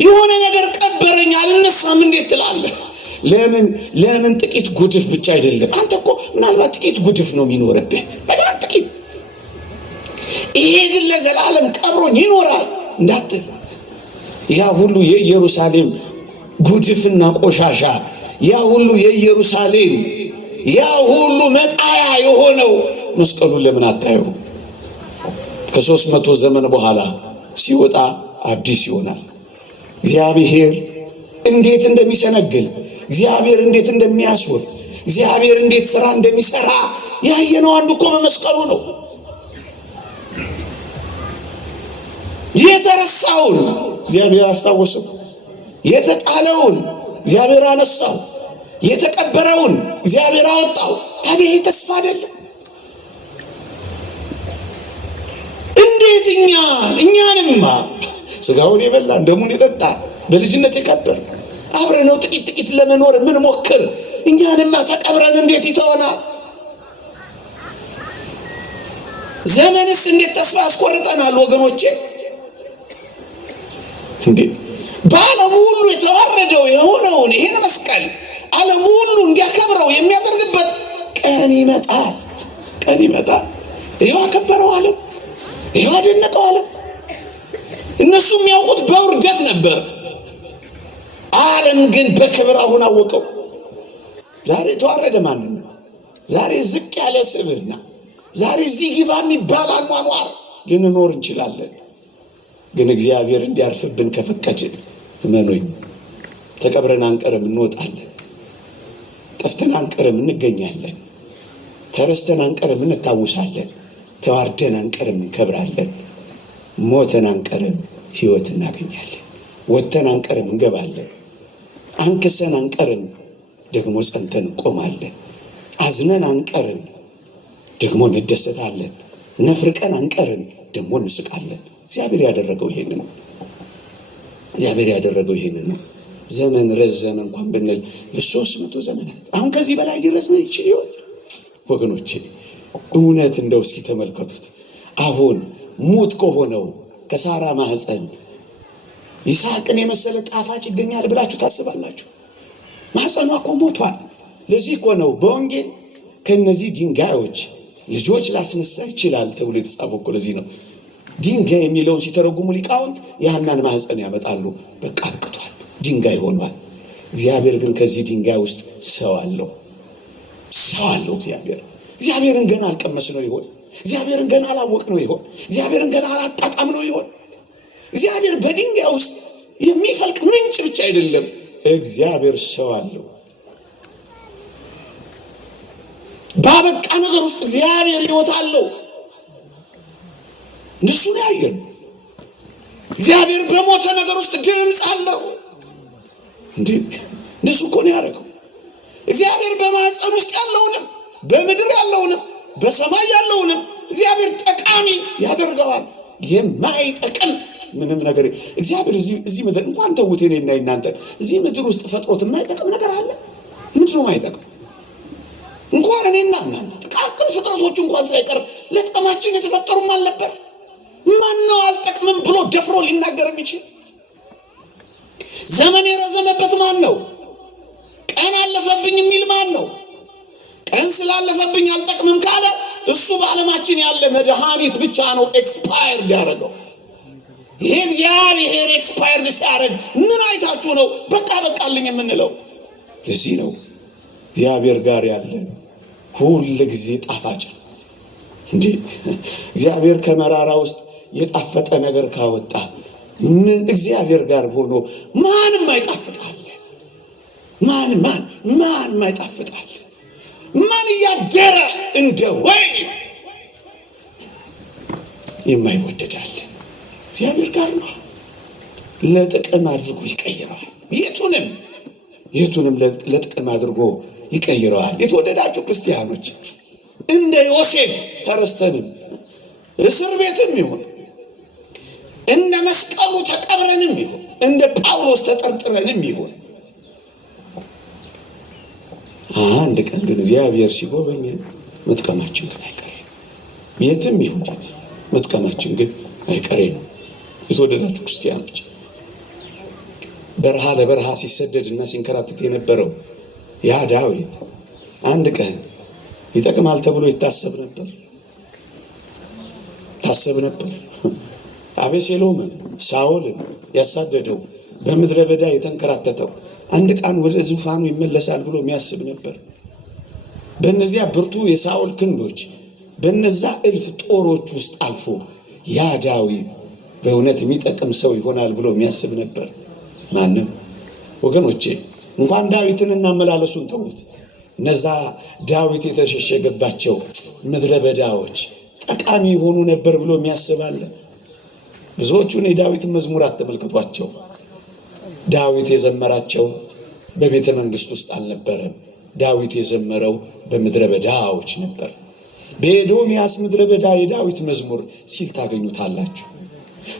የሆነ ነገር ቀበረኝ አልነሳም እንዴት ትላለህ? ለምን ጥቂት ጉድፍ ብቻ አይደለም። አንተ እኮ ምናልባት ጥቂት ጉድፍ ነው የሚኖርብህ፣ በጣም ጥቂት። ይሄ ግን ለዘላለም ቀብሮኝ ይኖራል እንዳትል። ያ ሁሉ የኢየሩሳሌም ጉድፍና ቆሻሻ፣ ያ ሁሉ የኢየሩሳሌም ያ ሁሉ መጣያ የሆነው መስቀሉን ለምን አታየው? ከ300 ዘመን በኋላ ሲወጣ አዲስ ይሆናል። እግዚአብሔር እንዴት እንደሚሰነግል፣ እግዚአብሔር እንዴት እንደሚያስወር፣ እግዚአብሔር እንዴት ሥራ እንደሚሰራ ያየነው አንዱ እኮ በመስቀሉ ነው። የተረሳውን እግዚአብሔር አስታወሰው፣ የተጣለውን እግዚአብሔር አነሳው፣ የተቀበረውን እግዚአብሔር አወጣው። ታዲያ ይህ ተስፋ አይደለም? እንዴት እኛንማ ሥጋውን የበላን ደሙን የጠጣ በልጅነት የከበር አብረነው ጥቂት ለመኖር ምን ሞክር እኛንማ ተቀብረን እንዴት ይተወናል? ዘመንስ እንዴት ተስፋ ያስቆርጠናል ወገኖቼ? እንዴ በዓለም ሁሉ የተዋረደው የሆነውን ይሄን መስቀል ዓለም ሁሉ እንዲያከብረው የሚያደርግበት ቀን ይመጣል። ይሄው አከበረው ዓለም፣ ይሄው አደነቀው ዓለም። እነሱ የሚያውቁት በውርደት ነበር፣ ዓለም ግን በክብር አሁን አወቀው። ዛሬ ተዋረደ ማንነት፣ ዛሬ ዝቅ ያለ ስብዕና፣ ዛሬ እዚህ ግባ የሚባል አኗኗር ልንኖር እንችላለን። ግን እግዚአብሔር እንዲያርፍብን ከፈቀድን እመኑኝ ተቀብረን አንቀርም፣ እንወጣለን። ጠፍተን አንቀርም፣ እንገኛለን። ተረስተን አንቀርም፣ እንታውሳለን። ተዋርደን አንቀርም፣ እንከብራለን። ሞተን አንቀርም፣ ሕይወት እናገኛለን። ወጥተን አንቀርም፣ እንገባለን። አንክሰን አንቀርም፣ ደግሞ ጸንተን እንቆማለን። አዝነን አንቀርም፣ ደግሞ እንደሰታለን። ነፍርቀን አንቀርም፣ ደግሞ እንስቃለን። እግዚአብሔር ያደረገው ይሄንን ነው። ዘመን ረዘመ እንኳን ብንል ለ300 ዘመናት አሁን ከዚህ በላይ ሊረዝም ይችል ይሆን ወገኖቼ? እውነት እንደው እስኪ ተመልከቱት። አሁን ሙት ከሆነው ከሳራ ማህፀን ይስሐቅን የመሰለ ጣፋጭ ይገኛል ብላችሁ ታስባላችሁ? ማህፀኗ እኮ ሞቷል። ለዚህ እኮ ነው በወንጌል ከነዚህ ድንጋዮች ልጆች ላስነሳ ይችላል ተብሎ የተጻፈው እኮ ለዚህ ነው። ድንጋይ የሚለውን ሲተረጉሙ ሊቃውንት የሐናን ማህፀን ያመጣሉ። በቃ አብቅቷል፣ ድንጋይ ሆኗል። እግዚአብሔር ግን ከዚህ ድንጋይ ውስጥ ሰው አለው። እግዚአብሔርን ገና አልቀመስ ነው ይሆን? እግዚአብሔርን ገና አላወቅ ነው ይሆን? እግዚአብሔርን ገና አላጣጣም ነው ይሆን? እግዚአብሔር በድንጋይ ውስጥ የሚፈልቅ ምንጭ ብቻ አይደለም፣ እግዚአብሔር ሰው አለው። ባበቃ ነገር ውስጥ እግዚአብሔር ሕይወት አለው። እንደሱ ነው ያየን። እግዚአብሔር በሞተ ነገር ውስጥ ድምፅ አለው። እንደሱ እኮ ነው ያደረገው። እግዚአብሔር በማህፀን ውስጥ ያለውንም በምድር ያለውንም በሰማይ ያለውንም እግዚአብሔር ጠቃሚ ያደርገዋል። የማይጠቅም ምንም ነገር እግዚአብሔር እዚህ ምድር እንኳን ተውት፣ እኔና እናንተ እዚህ ምድር ውስጥ ፈጥሮት የማይጠቅም ነገር አለ? ምንድን ነው የማይጠቅም? እንኳን እኔና እናንተ ጥቃቅን ፍጥረቶች እንኳን ሳይቀር ለጥቅማችን የተፈጠሩም አልነበር? ማን ነው አልጠቅምም ብሎ ደፍሮ ሊናገር የሚችል? ዘመን የረዘመበት ማን ነው? ቀን አለፈብኝ የሚል ማን ነው? ቀን ስላለፈብኝ አልጠቅምም ካለ እሱ በዓለማችን ያለ መድኃኒት ብቻ ነው ኤክስፓየርድ ያደረገው። ይሄ እግዚአብሔር ኤክስፓየርድ ሲያደርግ ምን አይታችሁ ነው በቃ በቃልኝ የምንለው? ለዚህ ነው እግዚአብሔር ጋር ያለ ሁሉ ጊዜ ጣፋጭ እንዴ። እግዚአብሔር ከመራራ ውስጥ የጣፈጠ ነገር ካወጣ ምን እግዚአብሔር ጋር ሆኖ ማንም አይጣፍጣል? ማንም አይጣፍጣል? ማን ያደረ እንደ ወይን የማይወደዳል? እግዚአብሔር ጋር ነው። ለጥቅም አድርጎ ይቀይረዋል። የቱንም ለጥቅም አድርጎ ይቀይረዋል። የተወደዳችሁ ክርስቲያኖች እንደ ዮሴፍ ተረስተንም እስር ቤትም ይሁን እንደ መስቀሉ ተቀብረንም ይሁን እንደ ጳውሎስ ተጠርጥረንም ይሁን አንድ ቀን ግን እግዚአብሔር ሲጎበኝ መጥቀማችን ግን አይቀሬ ነው። የትም ይሁን የት መጥቀማችን ግን አይቀሬ ነው። የተወደዳችሁ ክርስቲያኖች በረሃ ለበረሃ ሲሰደድና ሲንከራተት የነበረው ያ ዳዊት አንድ ቀን ይጠቅማል ተብሎ ይታሰብ ነበር። አቤሴሎምን ሳኦልን ያሳደደው በምድረ በዳ የተንከራተተው አንድ ቀን ወደ ዙፋኑ ይመለሳል ብሎ የሚያስብ ነበር። በእነዚያ ብርቱ የሳኦል ክንዶች በእነዛ እልፍ ጦሮች ውስጥ አልፎ ያ ዳዊት በእውነት የሚጠቅም ሰው ይሆናል ብሎ የሚያስብ ነበር። ማንም ወገኖቼ እንኳን ዳዊትን እናመላለሱን ተውት። እነዛ ዳዊት የተሸሸገባቸው ምድረ በዳዎች ጠቃሚ ይሆኑ ነበር ብሎ የሚያስባለ። ብዙዎቹን የዳዊትን መዝሙራት ተመልክቷቸው ዳዊት የዘመራቸው በቤተ መንግስት ውስጥ አልነበረም። ዳዊት የዘመረው በምድረ በዳዎች ነበር። በኤዶምያስ ምድረ በዳ የዳዊት መዝሙር ሲል ታገኙታላችሁ።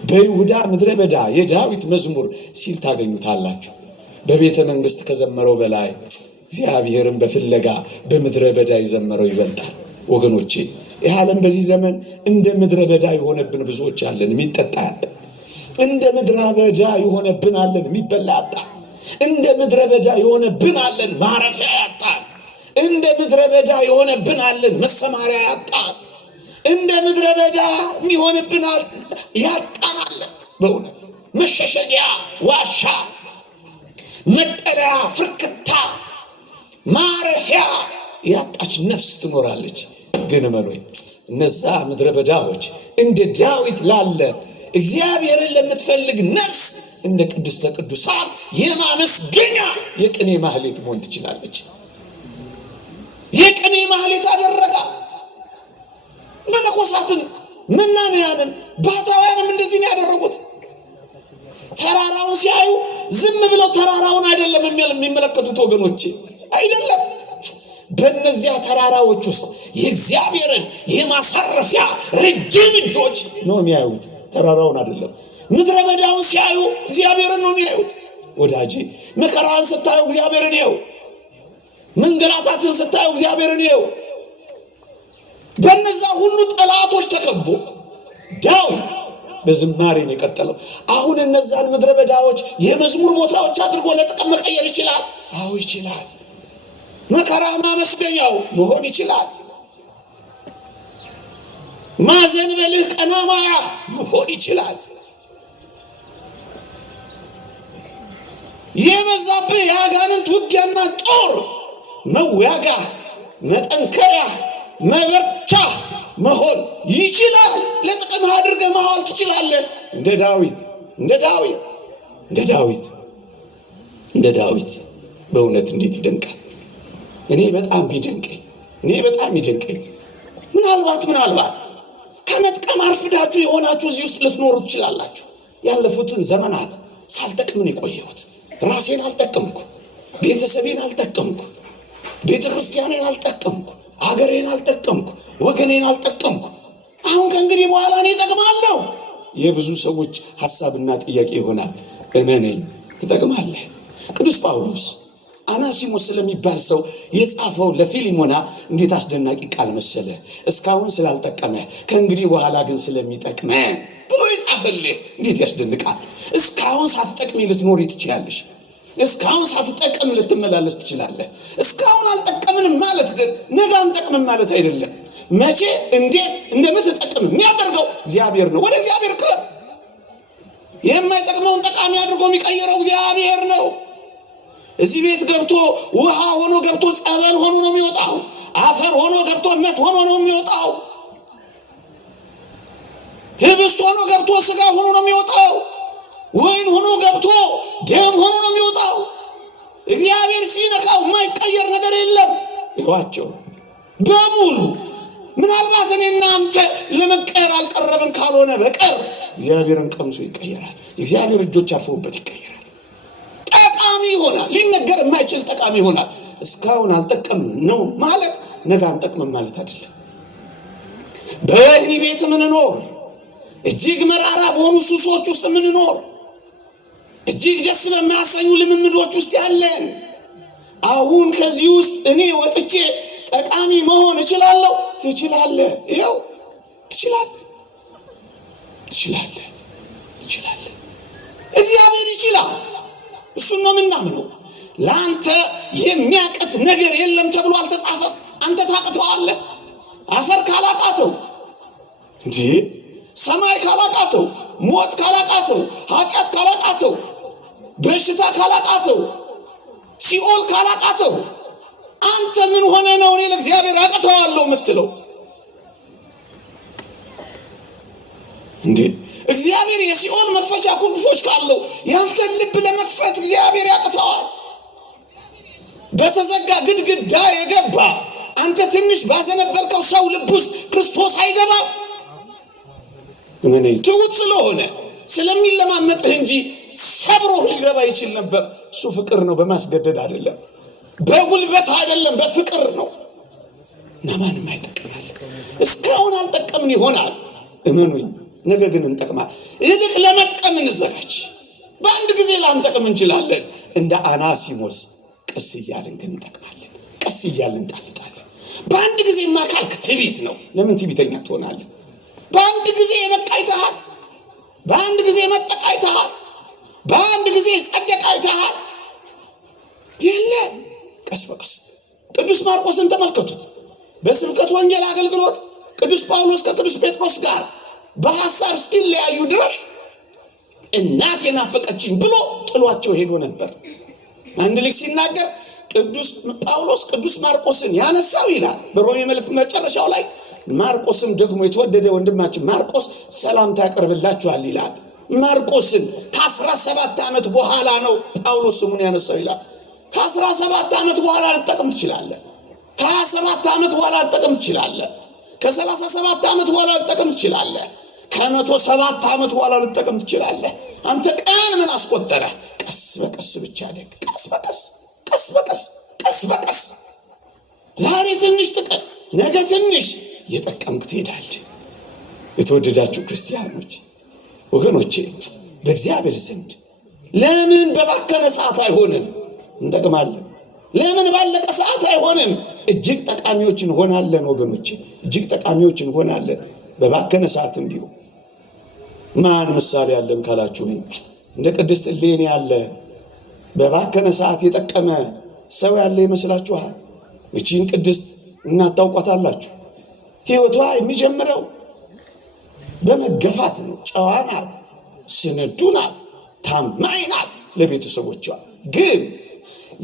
በይሁዳ ምድረ በዳ የዳዊት መዝሙር ሲል ታገኙታላችሁ። በቤተ መንግስት ከዘመረው በላይ እግዚአብሔርን በፍለጋ በምድረ በዳ የዘመረው ይበልጣል። ወገኖቼ ይህ ዓለም በዚህ ዘመን እንደ ምድረ በዳ የሆነብን ብዙዎች አለን። የሚጠጣ ያጣ እንደ ምድረ በዳ የሆነብን አለን። የሚበላ ያጣ እንደ ምድረ በዳ የሆነብን አለን። ማረፊያ ያጣ እንደ ምድረ በዳ የሆነብን አለን። መሰማሪያ ያጣ እንደ ምድረ በዳ የሚሆንብን ያጣናለን። በእውነት መሸሸጊያ ዋሻ፣ መጠለያ፣ ፍርክታ፣ ማረፊያ ያጣች ነፍስ ትኖራለች። ግን መኖይ እነዛ ምድረ በዳዎች እንደ ዳዊት ላለ እግዚአብሔርን ለምትፈልግ ነፍስ እንደ ቅድስተ ቅዱሳን የማመስገኛ የቅኔ ማህሌት መሆን ትችላለች። የቅኔ ማህሌት አደረጋት። መነኮሳትን መናንያንን ባህታውያንም እንደዚህ ነው ያደረጉት። ተራራውን ሲያዩ ዝም ብለው ተራራውን አይደለም የሚመለከቱት ወገኖቼ፣ አይደለም። በእነዚያ ተራራዎች ውስጥ የእግዚአብሔርን የማሳረፊያ ረጅም እጆች ነው የሚያዩት። ተራራውን አይደለም። ምድረ በዳውን ሲያዩ እግዚአብሔርን ነው የሚያዩት። ወዳጄ መከራን ስታዩ እግዚአብሔርን ይኸው፣ መንገላታትን ስታዩ እግዚአብሔርን ይኸው። በእነዛ ሁሉ ጠላቶች ተከቦ ዳዊት በዝማሬን የቀጠለው። አሁን እነዛን ምድረ በዳዎች የመዝሙር ቦታዎች አድርጎ ለጥቅም መቀየር ይችላል። አዎ ይችላል። መከራ ማመስገኛው መሆን ይችላል። ማዘንበልህ ቀና ማያ መሆን ይችላል። የበዛብህ የአጋንንት ውጊያና ጦር መዋጋ፣ መጠንከሪያ፣ መበርቻ መሆን ይችላል። ለጥቅም አድርገህ ማዋል ትችላለህ። እንደ ዳዊት በእውነት እንዴት ይደንቃል! እኔ በጣም ይደንቀኝ ምናልባት ከመጥቀም አርፍዳችሁ የሆናችሁ እዚህ ውስጥ ልትኖሩ ትችላላችሁ። ያለፉትን ዘመናት ሳልጠቅምን የቆየሁት ራሴን አልጠቀምኩ፣ ቤተሰቤን አልጠቀምኩ፣ ቤተ ክርስቲያኔን አልጠቀምኩ፣ አገሬን አልጠቀምኩ፣ ወገኔን አልጠቀምኩ። አሁን ከእንግዲህ በኋላ እኔ እጠቅማለሁ። የብዙ ሰዎች ሐሳብና ጥያቄ ይሆናል። እመነኝ፣ ትጠቅማለህ። ቅዱስ ጳውሎስ አናሲሞስ ስለሚባል ሰው የጻፈው ለፊሊሞና እንዴት አስደናቂ ቃል መሰለ። እስካሁን ስላልጠቀመ ከእንግዲህ በኋላ ግን ስለሚጠቅመ ብሎ የጻፈልህ እንዴት ያስደንቃል። እስካሁን ሳትጠቅሚ ልትኖሪ ትችላለሽ። እስካሁን ሳትጠቅም ልትመላለስ ትችላለህ። እስካሁን አልጠቀምንም ማለት ግን ነገ አንጠቅምም ማለት አይደለም። መቼ እንዴት እንደምትጠቅም የሚያደርገው እግዚአብሔር ነው። ወደ እግዚአብሔር ቅረብ። የማይጠቅመውን ጠቃሚ አድርጎ የሚቀይረው እግዚአብሔር ነው። እዚህ ቤት ገብቶ ውሃ ሆኖ ገብቶ ጸበል ሆኖ ነው የሚወጣው። አፈር ሆኖ ገብቶ እምነት ሆኖ ነው የሚወጣው። ህብስት ሆኖ ገብቶ ስጋ ሆኖ ነው የሚወጣው። ወይን ሆኖ ገብቶ ደም ሆኖ ነው የሚወጣው። እግዚአብሔር ሲነካው የማይቀየር ነገር የለም። ይዋቸው በሙሉ ምናልባት እኔና አንተ ለመቀየር አልቀረብን ካልሆነ በቀር እግዚአብሔርን ቀምሶ ይቀየራል። እግዚአብሔር እጆች አርፈውበት ይቀየራል። ጠቃሚ ይሆናል። ሊነገር የማይችል ጠቃሚ ይሆናል። እስካሁን አልጠቀም ነው ማለት ነገ አንጠቅምም ማለት አይደለም። በወህኒ ቤት ምንኖር፣ እጅግ መራራ በሆኑ ሱሶች ውስጥ ምንኖር፣ እጅግ ደስ በማያሰኙ ልምምዶች ውስጥ ያለን፣ አሁን ከዚህ ውስጥ እኔ ወጥቼ ጠቃሚ መሆን እችላለሁ። ትችላለህ። ይኸው ትችላለህ። እግዚአብሔር ይችላል። እሱን ነው የምናምነው። ለአንተ የሚያቀት ነገር የለም ተብሎ አልተጻፈም። አንተ ታቅተዋለህ። አፈር ካላቃተው እንዴ፣ ሰማይ ካላቃተው፣ ሞት ካላቃተው፣ ኃጢአት ካላቃተው፣ በሽታ ካላቃተው፣ ሲኦል ካላቃተው አንተ ምን ሆነ ነው እኔ ለእግዚአብሔር አቅተዋለሁ የምትለው እንዴ? እግዚአብሔር የሲኦል መክፈቻ ቁልፎች ካለው ያንተን ልብ ለመክፈት እግዚአብሔር ያቅተዋል። በተዘጋ ግድግዳ የገባ አንተ ትንሽ ባዘነበልከው ሰው ልብ ውስጥ ክርስቶስ አይገባም። ትውት ስለሆነ ስለሚለማመጥህ እንጂ ሰብሮህ ሊገባ ይችል ነበር። እሱ ፍቅር ነው፣ በማስገደድ አይደለም፣ በጉልበት አይደለም፣ በፍቅር ነው። እና ማንም አይጠቅማል። እስካሁን አልጠቀምን ይሆናል፣ እመኑኝ፣ ነገ ግን እንጠቅማል። ይልቅ ለመጥቀም እንዘጋጅ። በአንድ ጊዜ ላንጠቅም እንችላለን። እንደ አናሲሞስ ቀስ እያልን ግን እንጠቅማለን። ቀስ እያልን እንጣፍጣለን። በአንድ ጊዜ ማካልክ ትዕቢት ነው። ለምን ትዕቢተኛ ትሆናለህ? በአንድ ጊዜ መቃይተሃል። በአንድ ጊዜ መጠቃይተሃል። በአንድ ጊዜ ጸደቃይተሃል። የለም፣ ቀስ በቀስ ቅዱስ ማርቆስን ተመልከቱት። በስብከት ወንጌል አገልግሎት ቅዱስ ጳውሎስ ከቅዱስ ጴጥሮስ ጋር በሐሳብ እስኪለያዩ ድረስ እናቴ ናፈቀችኝ ብሎ ጥሏቸው ሄዶ ነበር። አንድ ልጅ ሲናገር ቅዱስ ጳውሎስ ቅዱስ ማርቆስን ያነሳው ይላል በሮሜ መልእክት መጨረሻው ላይ፣ ማርቆስም ደግሞ የተወደደ ወንድማችን ማርቆስ ሰላምታ ያቀርብላችኋል ይላል። ማርቆስን ከ17 ዓመት በኋላ ነው ጳውሎስ ስሙን ያነሳው ይላል። ከ17 ዓመት በኋላ ልጠቅም ትችላለህ። ከ27 ዓመት በኋላ ልጠቅም ትችላለህ። ከ37 ዓመት በኋላ ልጠቅም ትችላለህ። ከ107 ዓመት በኋላ ልጠቅም ትችላለህ። አንተ ቀን ምን አስቆጠረ? ቀስ በቀስ ብቻ ደግ። ቀስ በቀስ ቀስ በቀስ ቀስ በቀስ ዛሬ ትንሽ ጥቀም፣ ነገ ትንሽ የጠቀምክ ትሄዳለህ። የተወደዳችሁ ክርስቲያኖች ወገኖቼ፣ በእግዚአብሔር ዘንድ ለምን በባከነ ሰዓት አይሆንም? እንጠቅማለን። ለምን ባለቀ ሰዓት አይሆንም? እጅግ ጠቃሚዎች እንሆናለን ወገኖቼ፣ እጅግ ጠቃሚዎች እንሆናለን። በባከነ ሰዓት እንዲሁ ማን ምሳሌ ያለን ካላችሁ እንደ ቅድስት እሌኒ ያለ በባከነ ሰዓት የጠቀመ ሰው ያለ ይመስላችኋል? እቺን ቅድስት እናት ታውቋታላችሁ። ሕይወቷ የሚጀምረው በመገፋት ነው። ጨዋ ናት፣ ስንዱ ናት፣ ታማኝ ናት ለቤተሰቦቿ። ግን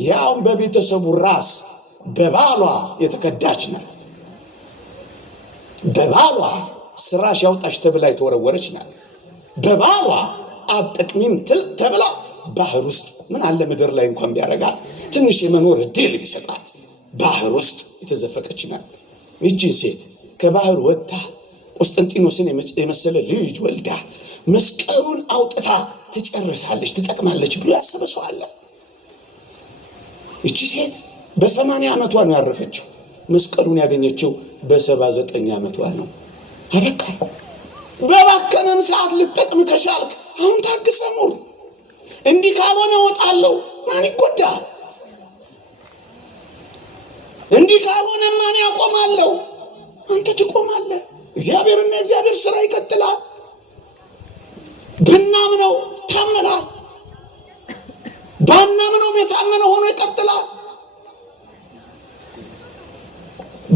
ያው በቤተሰቡ ራስ በባሏ የተከዳች ናት። በባሏ ስራሽ ያውጣሽ ተብላ የተወረወረች ናት። በባሏ አትጠቅሚም ተብላ ባህር ውስጥ ምን አለ ምድር ላይ እንኳን ቢያረጋት ትንሽ የመኖር እድል ቢሰጣት ባህር ውስጥ የተዘፈቀች ናት። ይህችን ሴት ከባህር ወጥታ ቆስጠንጢኖስን የመሰለ ልጅ ወልዳ መስቀሉን አውጥታ ትጨርሳለች፣ ትጠቅማለች ብሎ ያሰበ ሰው አለ? ይህች ሴት በ80 ዓመቷ ነው ያረፈችው። መስቀሉን ያገኘችው በ79 ዓመቷ ነው። አበቃ። በባከነም ሰዓት ልትጠቅም ከቻልክ አሁን ታግሰህ ኑር። እንዲህ ካልሆነ እወጣለሁ። ማን ይጎዳል? እንዲህ ካልሆነ ማን ያቆማለሁ? አንተ ትቆማለህ። እግዚአብሔርና እግዚአብሔር ሥራ ይቀጥላል። ብናምነው ታመናል፣ ባናምነውም የታመነ ሆኖ ይቀጥላል።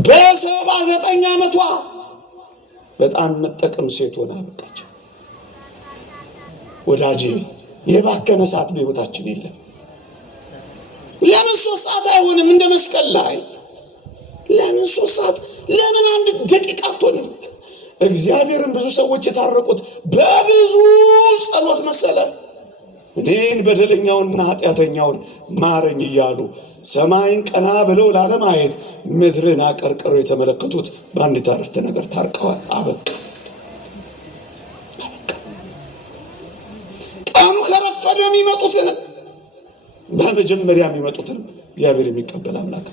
በ79 ዓመቷ በጣም መጠቀም ሴት ሆና በቃች። ወዳጄ የባከነ ሰዓት በሕይወታችን የለም። ለምን 3 ሰዓት አይሆንም? እንደ መስቀል ላይ ለምን 3 ሰዓት? ለምን 1 ደቂቃ አትሆንም? እግዚአብሔርን ብዙ ሰዎች የታረቁት በብዙ ጸሎት መሰለ። እኔን በደለኛውንና ኃጢአተኛውን ማረኝ እያሉ ሰማይን ቀና ብለው ላለማየት ምድርን አቀርቅረው የተመለከቱት በአንዲት አረፍተ ነገር ታርቀዋል። አበቃ። ቀኑ ከረፈደ የሚመጡትን በመጀመሪያ የሚመጡትን እግዚአብሔር የሚቀበል አምላክ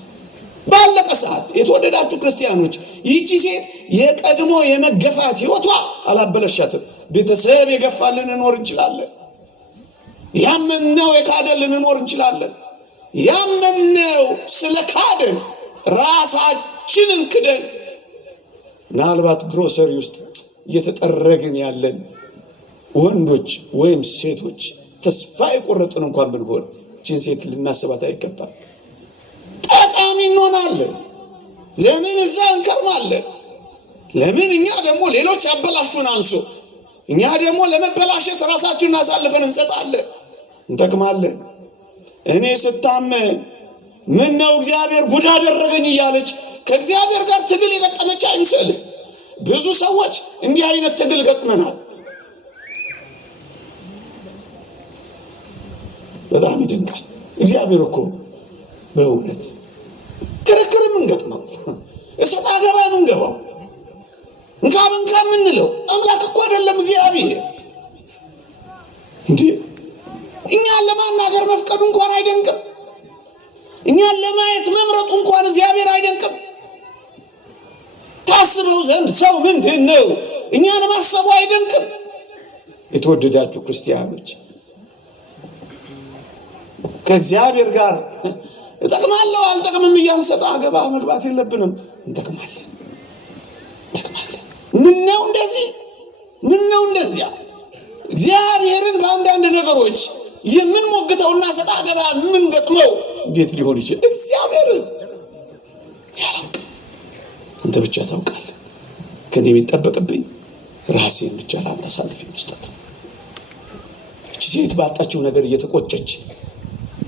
ባለቀ ሰዓት። የተወደዳችሁ ክርስቲያኖች፣ ይህቺ ሴት የቀድሞ የመገፋት ሕይወቷ አላበለሻትም። ቤተሰብ የገፋልን እንኖር እንችላለን። ያመነው የካደን ልንኖር እንችላለን። ያመነው ስለ ካደን ራሳችንን ክደን ምናልባት ግሮሰሪ ውስጥ እየተጠረግን ያለን ወንዶች ወይም ሴቶች ተስፋ የቆረጥን እንኳን ብንሆን እችን ሴት ልናስባት አይገባም። ጠቃሚ እንሆናለን። ለምን እዛ እንከርማለን? ለምን እኛ ደግሞ ሌሎች ያበላሹን አንሶ እኛ ደግሞ ለመበላሸት ራሳችንን አሳልፈን እንሰጣለን፣ እንጠቅማለን። እኔ ስታመን ምን ነው እግዚአብሔር ጉድ አደረገኝ እያለች ከእግዚአብሔር ጋር ትግል የገጠመች አይምሰልህ። ብዙ ሰዎች እንዲህ አይነት ትግል ገጥመናል። በጣም ይደንቃል። እግዚአብሔር እኮ በእውነት ክርክር የምንገጥመው እሰጥ አገባ የምንገባው እንካ መንካ የምንለው አምላክ እኮ አይደለም እግዚአብሔር። እንዴ እኛን ለማናገር መፍቀዱ እንኳን አይደንቅም? እኛን ለማየት መምረጡ እንኳን እግዚአብሔር አይደንቅም? ታስበው ዘንድ ሰው ምንድን ነው? እኛን ማሰቡ አይደንቅም? የተወደዳችሁ ክርስቲያኖች ከእግዚአብሔር ጋር እጠቅማለሁ አልጠቅምም እያልን ሰጣ አገባ መግባት የለብንም። እንጠቅማለን። ምነው እንደዚህ ምነው እንደዚያ እግዚአብሔርን በአንዳንድ ነገሮች የምንሞግተውና ሰጣ አገባ የምንገጥመው እንዴት ሊሆን ይችላል? እግዚአብሔርን ያላውቅም። አንተ ብቻ ታውቃለህ። ከኔ የሚጠበቅብኝ ራሴን ብቻ ለአንተ አሳልፌ መስጠት። እቺ ሴት ባጣችው ነገር እየተቆጨች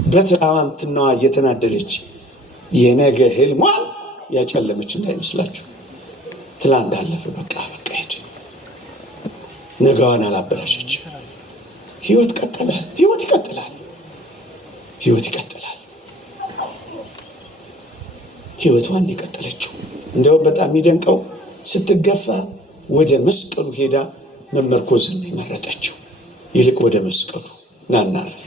በትናንትናዋ እየተናደደች የነገ ህልሟን ያጨለመች እንዳይመስላችሁ። ትላንት አለፈ፣ በቃ ሄደ። ነገዋን አላበላሸች። ህይወት ቀጠለ። ህይወት ይቀጥላል። ህይወቷን የቀጠለችው እንደውም በጣም የሚደንቀው ስትገፋ ወደ መስቀሉ ሄዳ መመርኮዝን የመረጠችው። ይልቅ ወደ መስቀሉ ናናረፍ።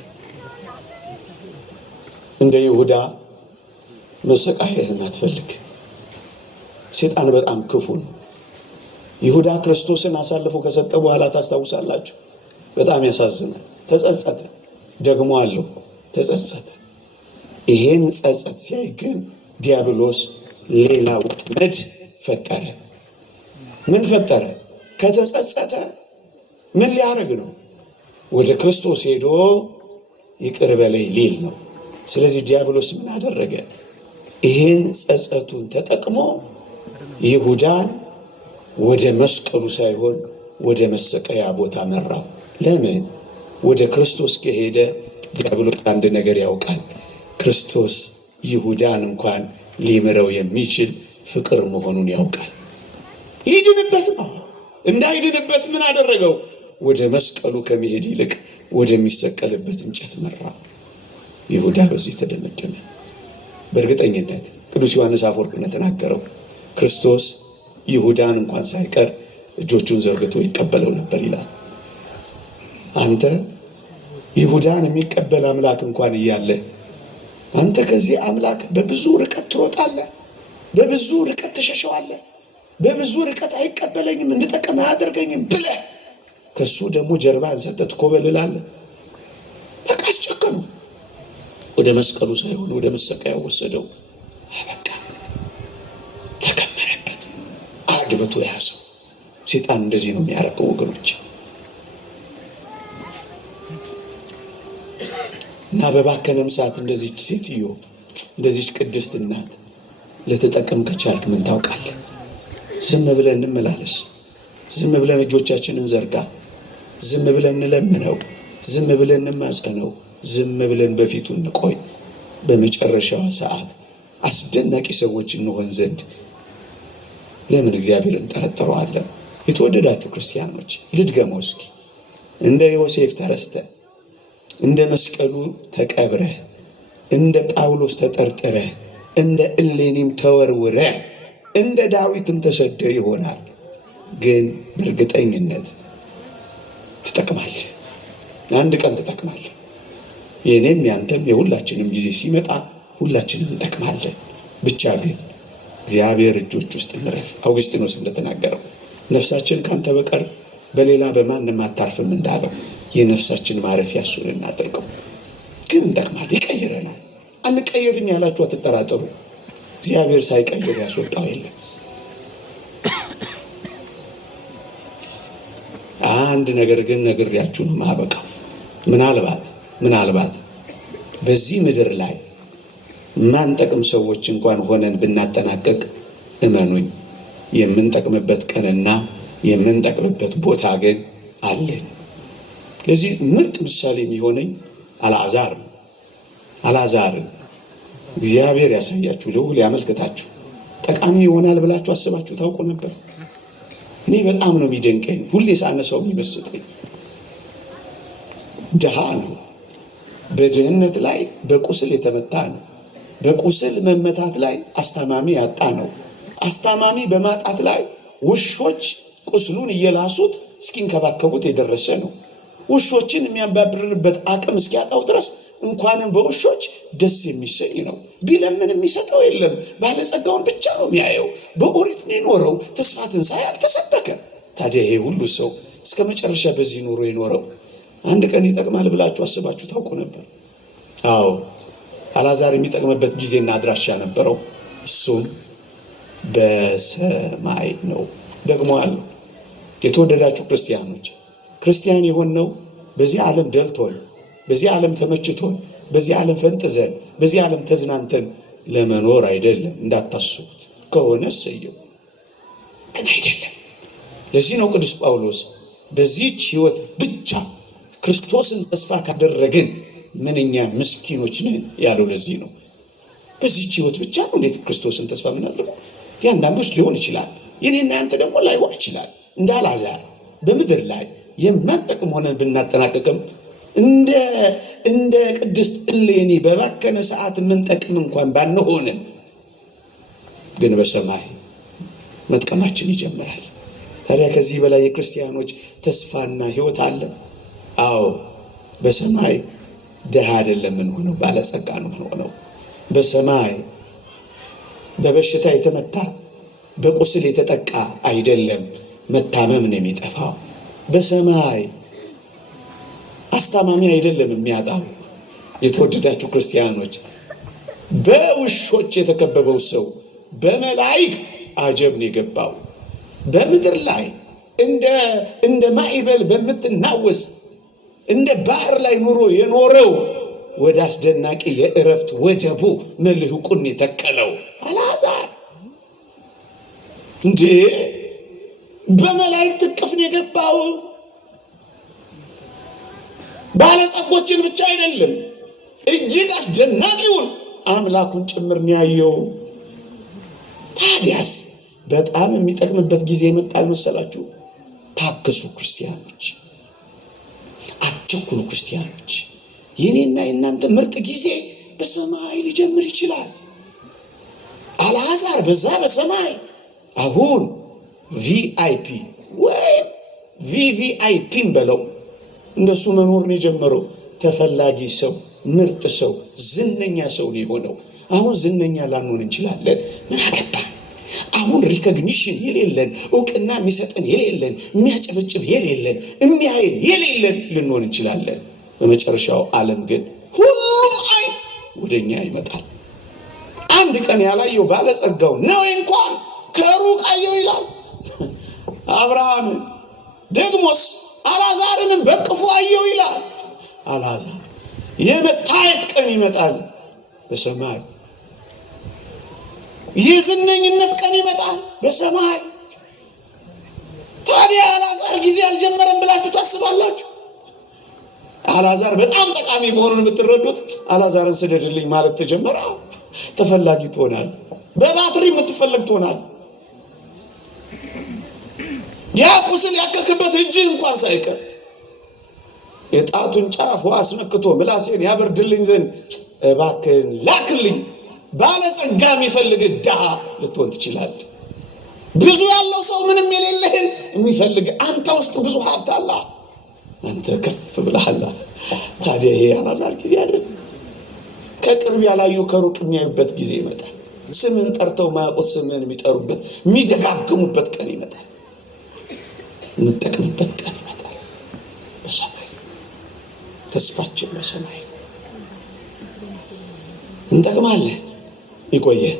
እንደ ይሁዳ መሰቃየትን አትፈልግ። ሰይጣን በጣም ክፉ ነው። ይሁዳ ክርስቶስን አሳልፎ ከሰጠ በኋላ ታስታውሳላችሁ፣ በጣም ያሳዝናል። ተጸጸተ፣ ደግሞ አለው ተጸጸተ። ይሄን ጸጸት ሲያይ ግን ዲያብሎስ ሌላ ወጥመድ ፈጠረ። ምን ፈጠረ? ከተጸጸተ ምን ሊያደርግ ነው? ወደ ክርስቶስ ሄዶ ይቅር በለኝ ሊል ነው። ስለዚህ ዲያብሎስ ምን አደረገ? ይሄን ጸጸቱን ተጠቅሞ ይሁዳን ወደ መስቀሉ ሳይሆን ወደ መሰቀያ ቦታ መራው። ለምን? ወደ ክርስቶስ ከሄደ ዲያብሎስ አንድ ነገር ያውቃል። ክርስቶስ ይሁዳን እንኳን ሊምረው የሚችል ፍቅር መሆኑን ያውቃል። ይድንበት ነው። እንዳይድንበት ምን አደረገው? ወደ መስቀሉ ከመሄድ ይልቅ ወደሚሰቀልበት እንጨት መራው። ይሁዳ በዚህ ተደመደመ። በእርግጠኝነት ቅዱስ ዮሐንስ አፈወርቅ እንደተናገረው ክርስቶስ ይሁዳን እንኳን ሳይቀር እጆቹን ዘርግቶ ይቀበለው ነበር ይላል። አንተ ይሁዳን የሚቀበል አምላክ እንኳን እያለ አንተ ከዚህ አምላክ በብዙ ርቀት ትሮጣለህ፣ በብዙ ርቀት ተሸሸዋለህ፣ በብዙ ርቀት አይቀበለኝም፣ እንድጠቀም አያደርገኝም ብለህ ከሱ ደግሞ ጀርባህን ሰጥተህ ትኮበልላለህ። በቃ አስጨከኑ። ወደ መስቀሉ ሳይሆን ወደ መሰቀያው ወሰደው። በቃ አድብቶ ያዘው። ሰይጣን እንደዚህ ነው የሚያደርገው ወገኖች። እና በባከነም ሰዓት እንደዚህ ሴትዮ እንደዚህ ቅድስት እናት ለተጠቀም ከቻልክ ምን ታውቃለህ? ዝም ብለን እንመላለስ። ዝም ብለን እጆቻችንን ዘርጋ። ዝም ብለን እንለምነው። ዝም ብለን እንማጸነው። ዝም ብለን በፊቱ እንቆይ። በመጨረሻው ሰዓት አስደናቂ ሰዎች እንሆን ዘንድ ለምን እግዚአብሔርን እንጠረጥረዋለን? የተወደዳችሁ ክርስቲያኖች ልድገመው እስኪ። እንደ ዮሴፍ ተረስተ፣ እንደ መስቀሉ ተቀብረ፣ እንደ ጳውሎስ ተጠርጥረ፣ እንደ እሌኒም ተወርውረ፣ እንደ ዳዊትም ተሰደ ይሆናል። ግን በእርግጠኝነት ትጠቅማለህ። አንድ ቀን ትጠቅማለህ። የኔም ያንተም የሁላችንም ጊዜ ሲመጣ ሁላችንም እንጠቅማለን። ብቻ ግን እግዚአብሔር እጆች ውስጥ እንረፍ። አውግስጢኖስ እንደተናገረው ነፍሳችን ካንተ በቀር በሌላ በማንም አታርፍም እንዳለው የነፍሳችን ማረፊያ እሱን እናድርገው። ግን እንጠቅማለን። ይቀይረናል። አንቀይርም ያላችሁ አትጠራጠሩ። እግዚአብሔር ሳይቀይር ያስወጣው የለም። አንድ ነገር ግን ነግሬያችሁ ነው የማበቃው። ምናልባት በዚህ ምድር ላይ ማንጠቅም ሰዎች እንኳን ሆነን ብናጠናቀቅ እመኑኝ የምንጠቅምበት ቀንና የምንጠቅምበት ቦታ ግን አለን። ለዚህ ምርጥ ምሳሌ የሚሆነኝ አልዓዛርን እግዚአብሔር ያሳያችሁ፣ ልዑል ያመልክታችሁ። ጠቃሚ ይሆናል ብላችሁ አስባችሁ ታውቁ ነበር? እኔ በጣም ነው የሚደንቀኝ፣ ሁሌ ሳነሳው የሚመስጠኝ። ድሃ ነው፣ በድህነት ላይ በቁስል የተመታ ነው። በቁስል መመታት ላይ አስታማሚ ያጣ ነው። አስታማሚ በማጣት ላይ ውሾች ቁስሉን እየላሱት እስኪንከባከቡት የደረሰ ነው። ውሾችን የሚያባብርበት አቅም እስኪያጣው ድረስ እንኳንም በውሾች ደስ የሚሰኝ ነው። ቢለምን የሚሰጠው የለም። ባለጸጋውን ብቻ ነው የሚያየው። በኦሪት ነው የኖረው። ተስፋ ትንሣኤ አልተሰበከ። ታዲያ ይሄ ሁሉ ሰው እስከ መጨረሻ በዚህ ኑሮ የኖረው አንድ ቀን ይጠቅማል ብላችሁ አስባችሁ ታውቁ ነበር? አዎ፣ አልዓዛር የሚጠቅምበት ጊዜና አድራሻ ነበረው። እሱም በሰማይ ነው። ደግሞ አለው። የተወደዳችሁ ክርስቲያኖች፣ ክርስቲያን የሆነው በዚህ ዓለም ደልቶን፣ በዚህ ዓለም ተመችቶን፣ በዚህ ዓለም ፈንጥዘን፣ በዚህ ዓለም ተዝናንተን ለመኖር አይደለም። እንዳታስቡት። ከሆነ እሰየው፣ ግን አይደለም። ለዚህ ነው ቅዱስ ጳውሎስ በዚህች ሕይወት ብቻ ክርስቶስን ተስፋ ካደረግን ምንኛ ምስኪኖች ነን ያለው። ለዚህ ነው በዚህች ሕይወት ብቻ ነው እንዴት ክርስቶስን ተስፋ የምናደርገው? የአንዳንዶች ሊሆን ይችላል፣ የኔና ያንተ ደግሞ ላይሆን ይችላል። እንደ አልዓዛር በምድር ላይ የማንጠቅም ሆነን ብናጠናቀቅም እንደ ቅድስት እሌኒ በባከነ ሰዓት የምንጠቅም እንኳን ባንሆንም ግን በሰማይ መጥቀማችን ይጀምራል። ታዲያ ከዚህ በላይ የክርስቲያኖች ተስፋና ሕይወት አለ? አዎ፣ በሰማይ ድሃ አይደለም የምንሆነው፣ ባለጸጋ ነው የምንሆነው። በሰማይ በበሽታ የተመታ በቁስል የተጠቃ አይደለም፣ መታመም ነው የሚጠፋው። በሰማይ አስታማሚ አይደለም የሚያጣው። የተወደዳችሁ ክርስቲያኖች፣ በውሾች የተከበበው ሰው በመላእክት አጀብ ነው የገባው። በምድር ላይ እንደ ማዕበል በምትናወስ እንደ ባህር ላይ ኑሮ የኖረው ወደ አስደናቂ የእረፍት ወጀቡ መልህቁን የተከለው አልዓዛር እንዴ በመላእክት እቅፍ ነው የገባው። ባለጸጎችን ብቻ አይደለም፣ እጅግ አስደናቂውን አምላኩን ጭምር ነው ያየው። ታዲያስ በጣም የሚጠቅምበት ጊዜ ይመጣል መሰላችሁ? ታገሱ ክርስቲያኖች፣ አትቸኩሉ ክርስቲያኖች። የኔና የእናንተ ምርጥ ጊዜ በሰማይ ሊጀምር ይችላል። አልዓዛር በዛ በሰማይ አሁን ቪአይፒ ወይም ቪቪአይፒም በለው እንደሱ መኖር ነው የጀመረው። ተፈላጊ ሰው፣ ምርጥ ሰው፣ ዝነኛ ሰው ነው የሆነው። አሁን ዝነኛ ላንሆን እንችላለን። ምን አገባ? አሁን ሪኮግኒሽን የሌለን፣ እውቅና የሚሰጠን የሌለን፣ የሚያጨበጭብ የሌለን፣ የሚያየን የሌለን ልንሆን እንችላለን። በመጨረሻው ዓለም ግን ሁሉም አይን ወደኛ ይመጣል። አንድ ቀን ያላየው ባለጸጋው ነው እንኳን ከሩቅ አየው ይላል። አብርሃምን። ደግሞስ አልዓዛርንም በቅፉ አየው ይላል። አልዓዛር የመታየት ቀን ይመጣል በሰማይ። የዝነኝነት ቀን ይመጣል በሰማይ። ታዲያ አልዓዛር ጊዜ አልጀመረም ብላችሁ ታስባላችሁ? አልዓዛር በጣም ጠቃሚ መሆኑን የምትረዱት አልዓዛርን ስደድልኝ ማለት ተጀመረ። ተፈላጊ ትሆናል። በባትሪ የምትፈልግ ትሆናል። ያ ቁስል ያከከበት እጅ እንኳን ሳይቀር የጣቱን ጫፍ አስነክቶ ምላሴን ያበርድልኝ ዘንድ እባክህን ላክልኝ ባለጸጋ የሚፈልግ ድሃ ልትሆን ትችላለህ። ብዙ ያለው ሰው ምንም የሌለህን የሚፈልግ አንተ ውስጥ ብዙ ሀብት አለ። አንተ ከፍ ብለሃል። ታዲያ ይሄ አልዓዛር ጊዜ አይደል? ከቅርብ ያላዩ ከሩቅ የሚያዩበት ጊዜ ይመጣል። ስምን ጠርተው ማያውቁት ስምን የሚጠሩበት የሚደጋግሙበት ቀን ይመጣል። የምንጠቅምበት ቀን ይመጣል በሰማይ። ተስፋችን በሰማይ እንጠቅማለን። ይቆየን።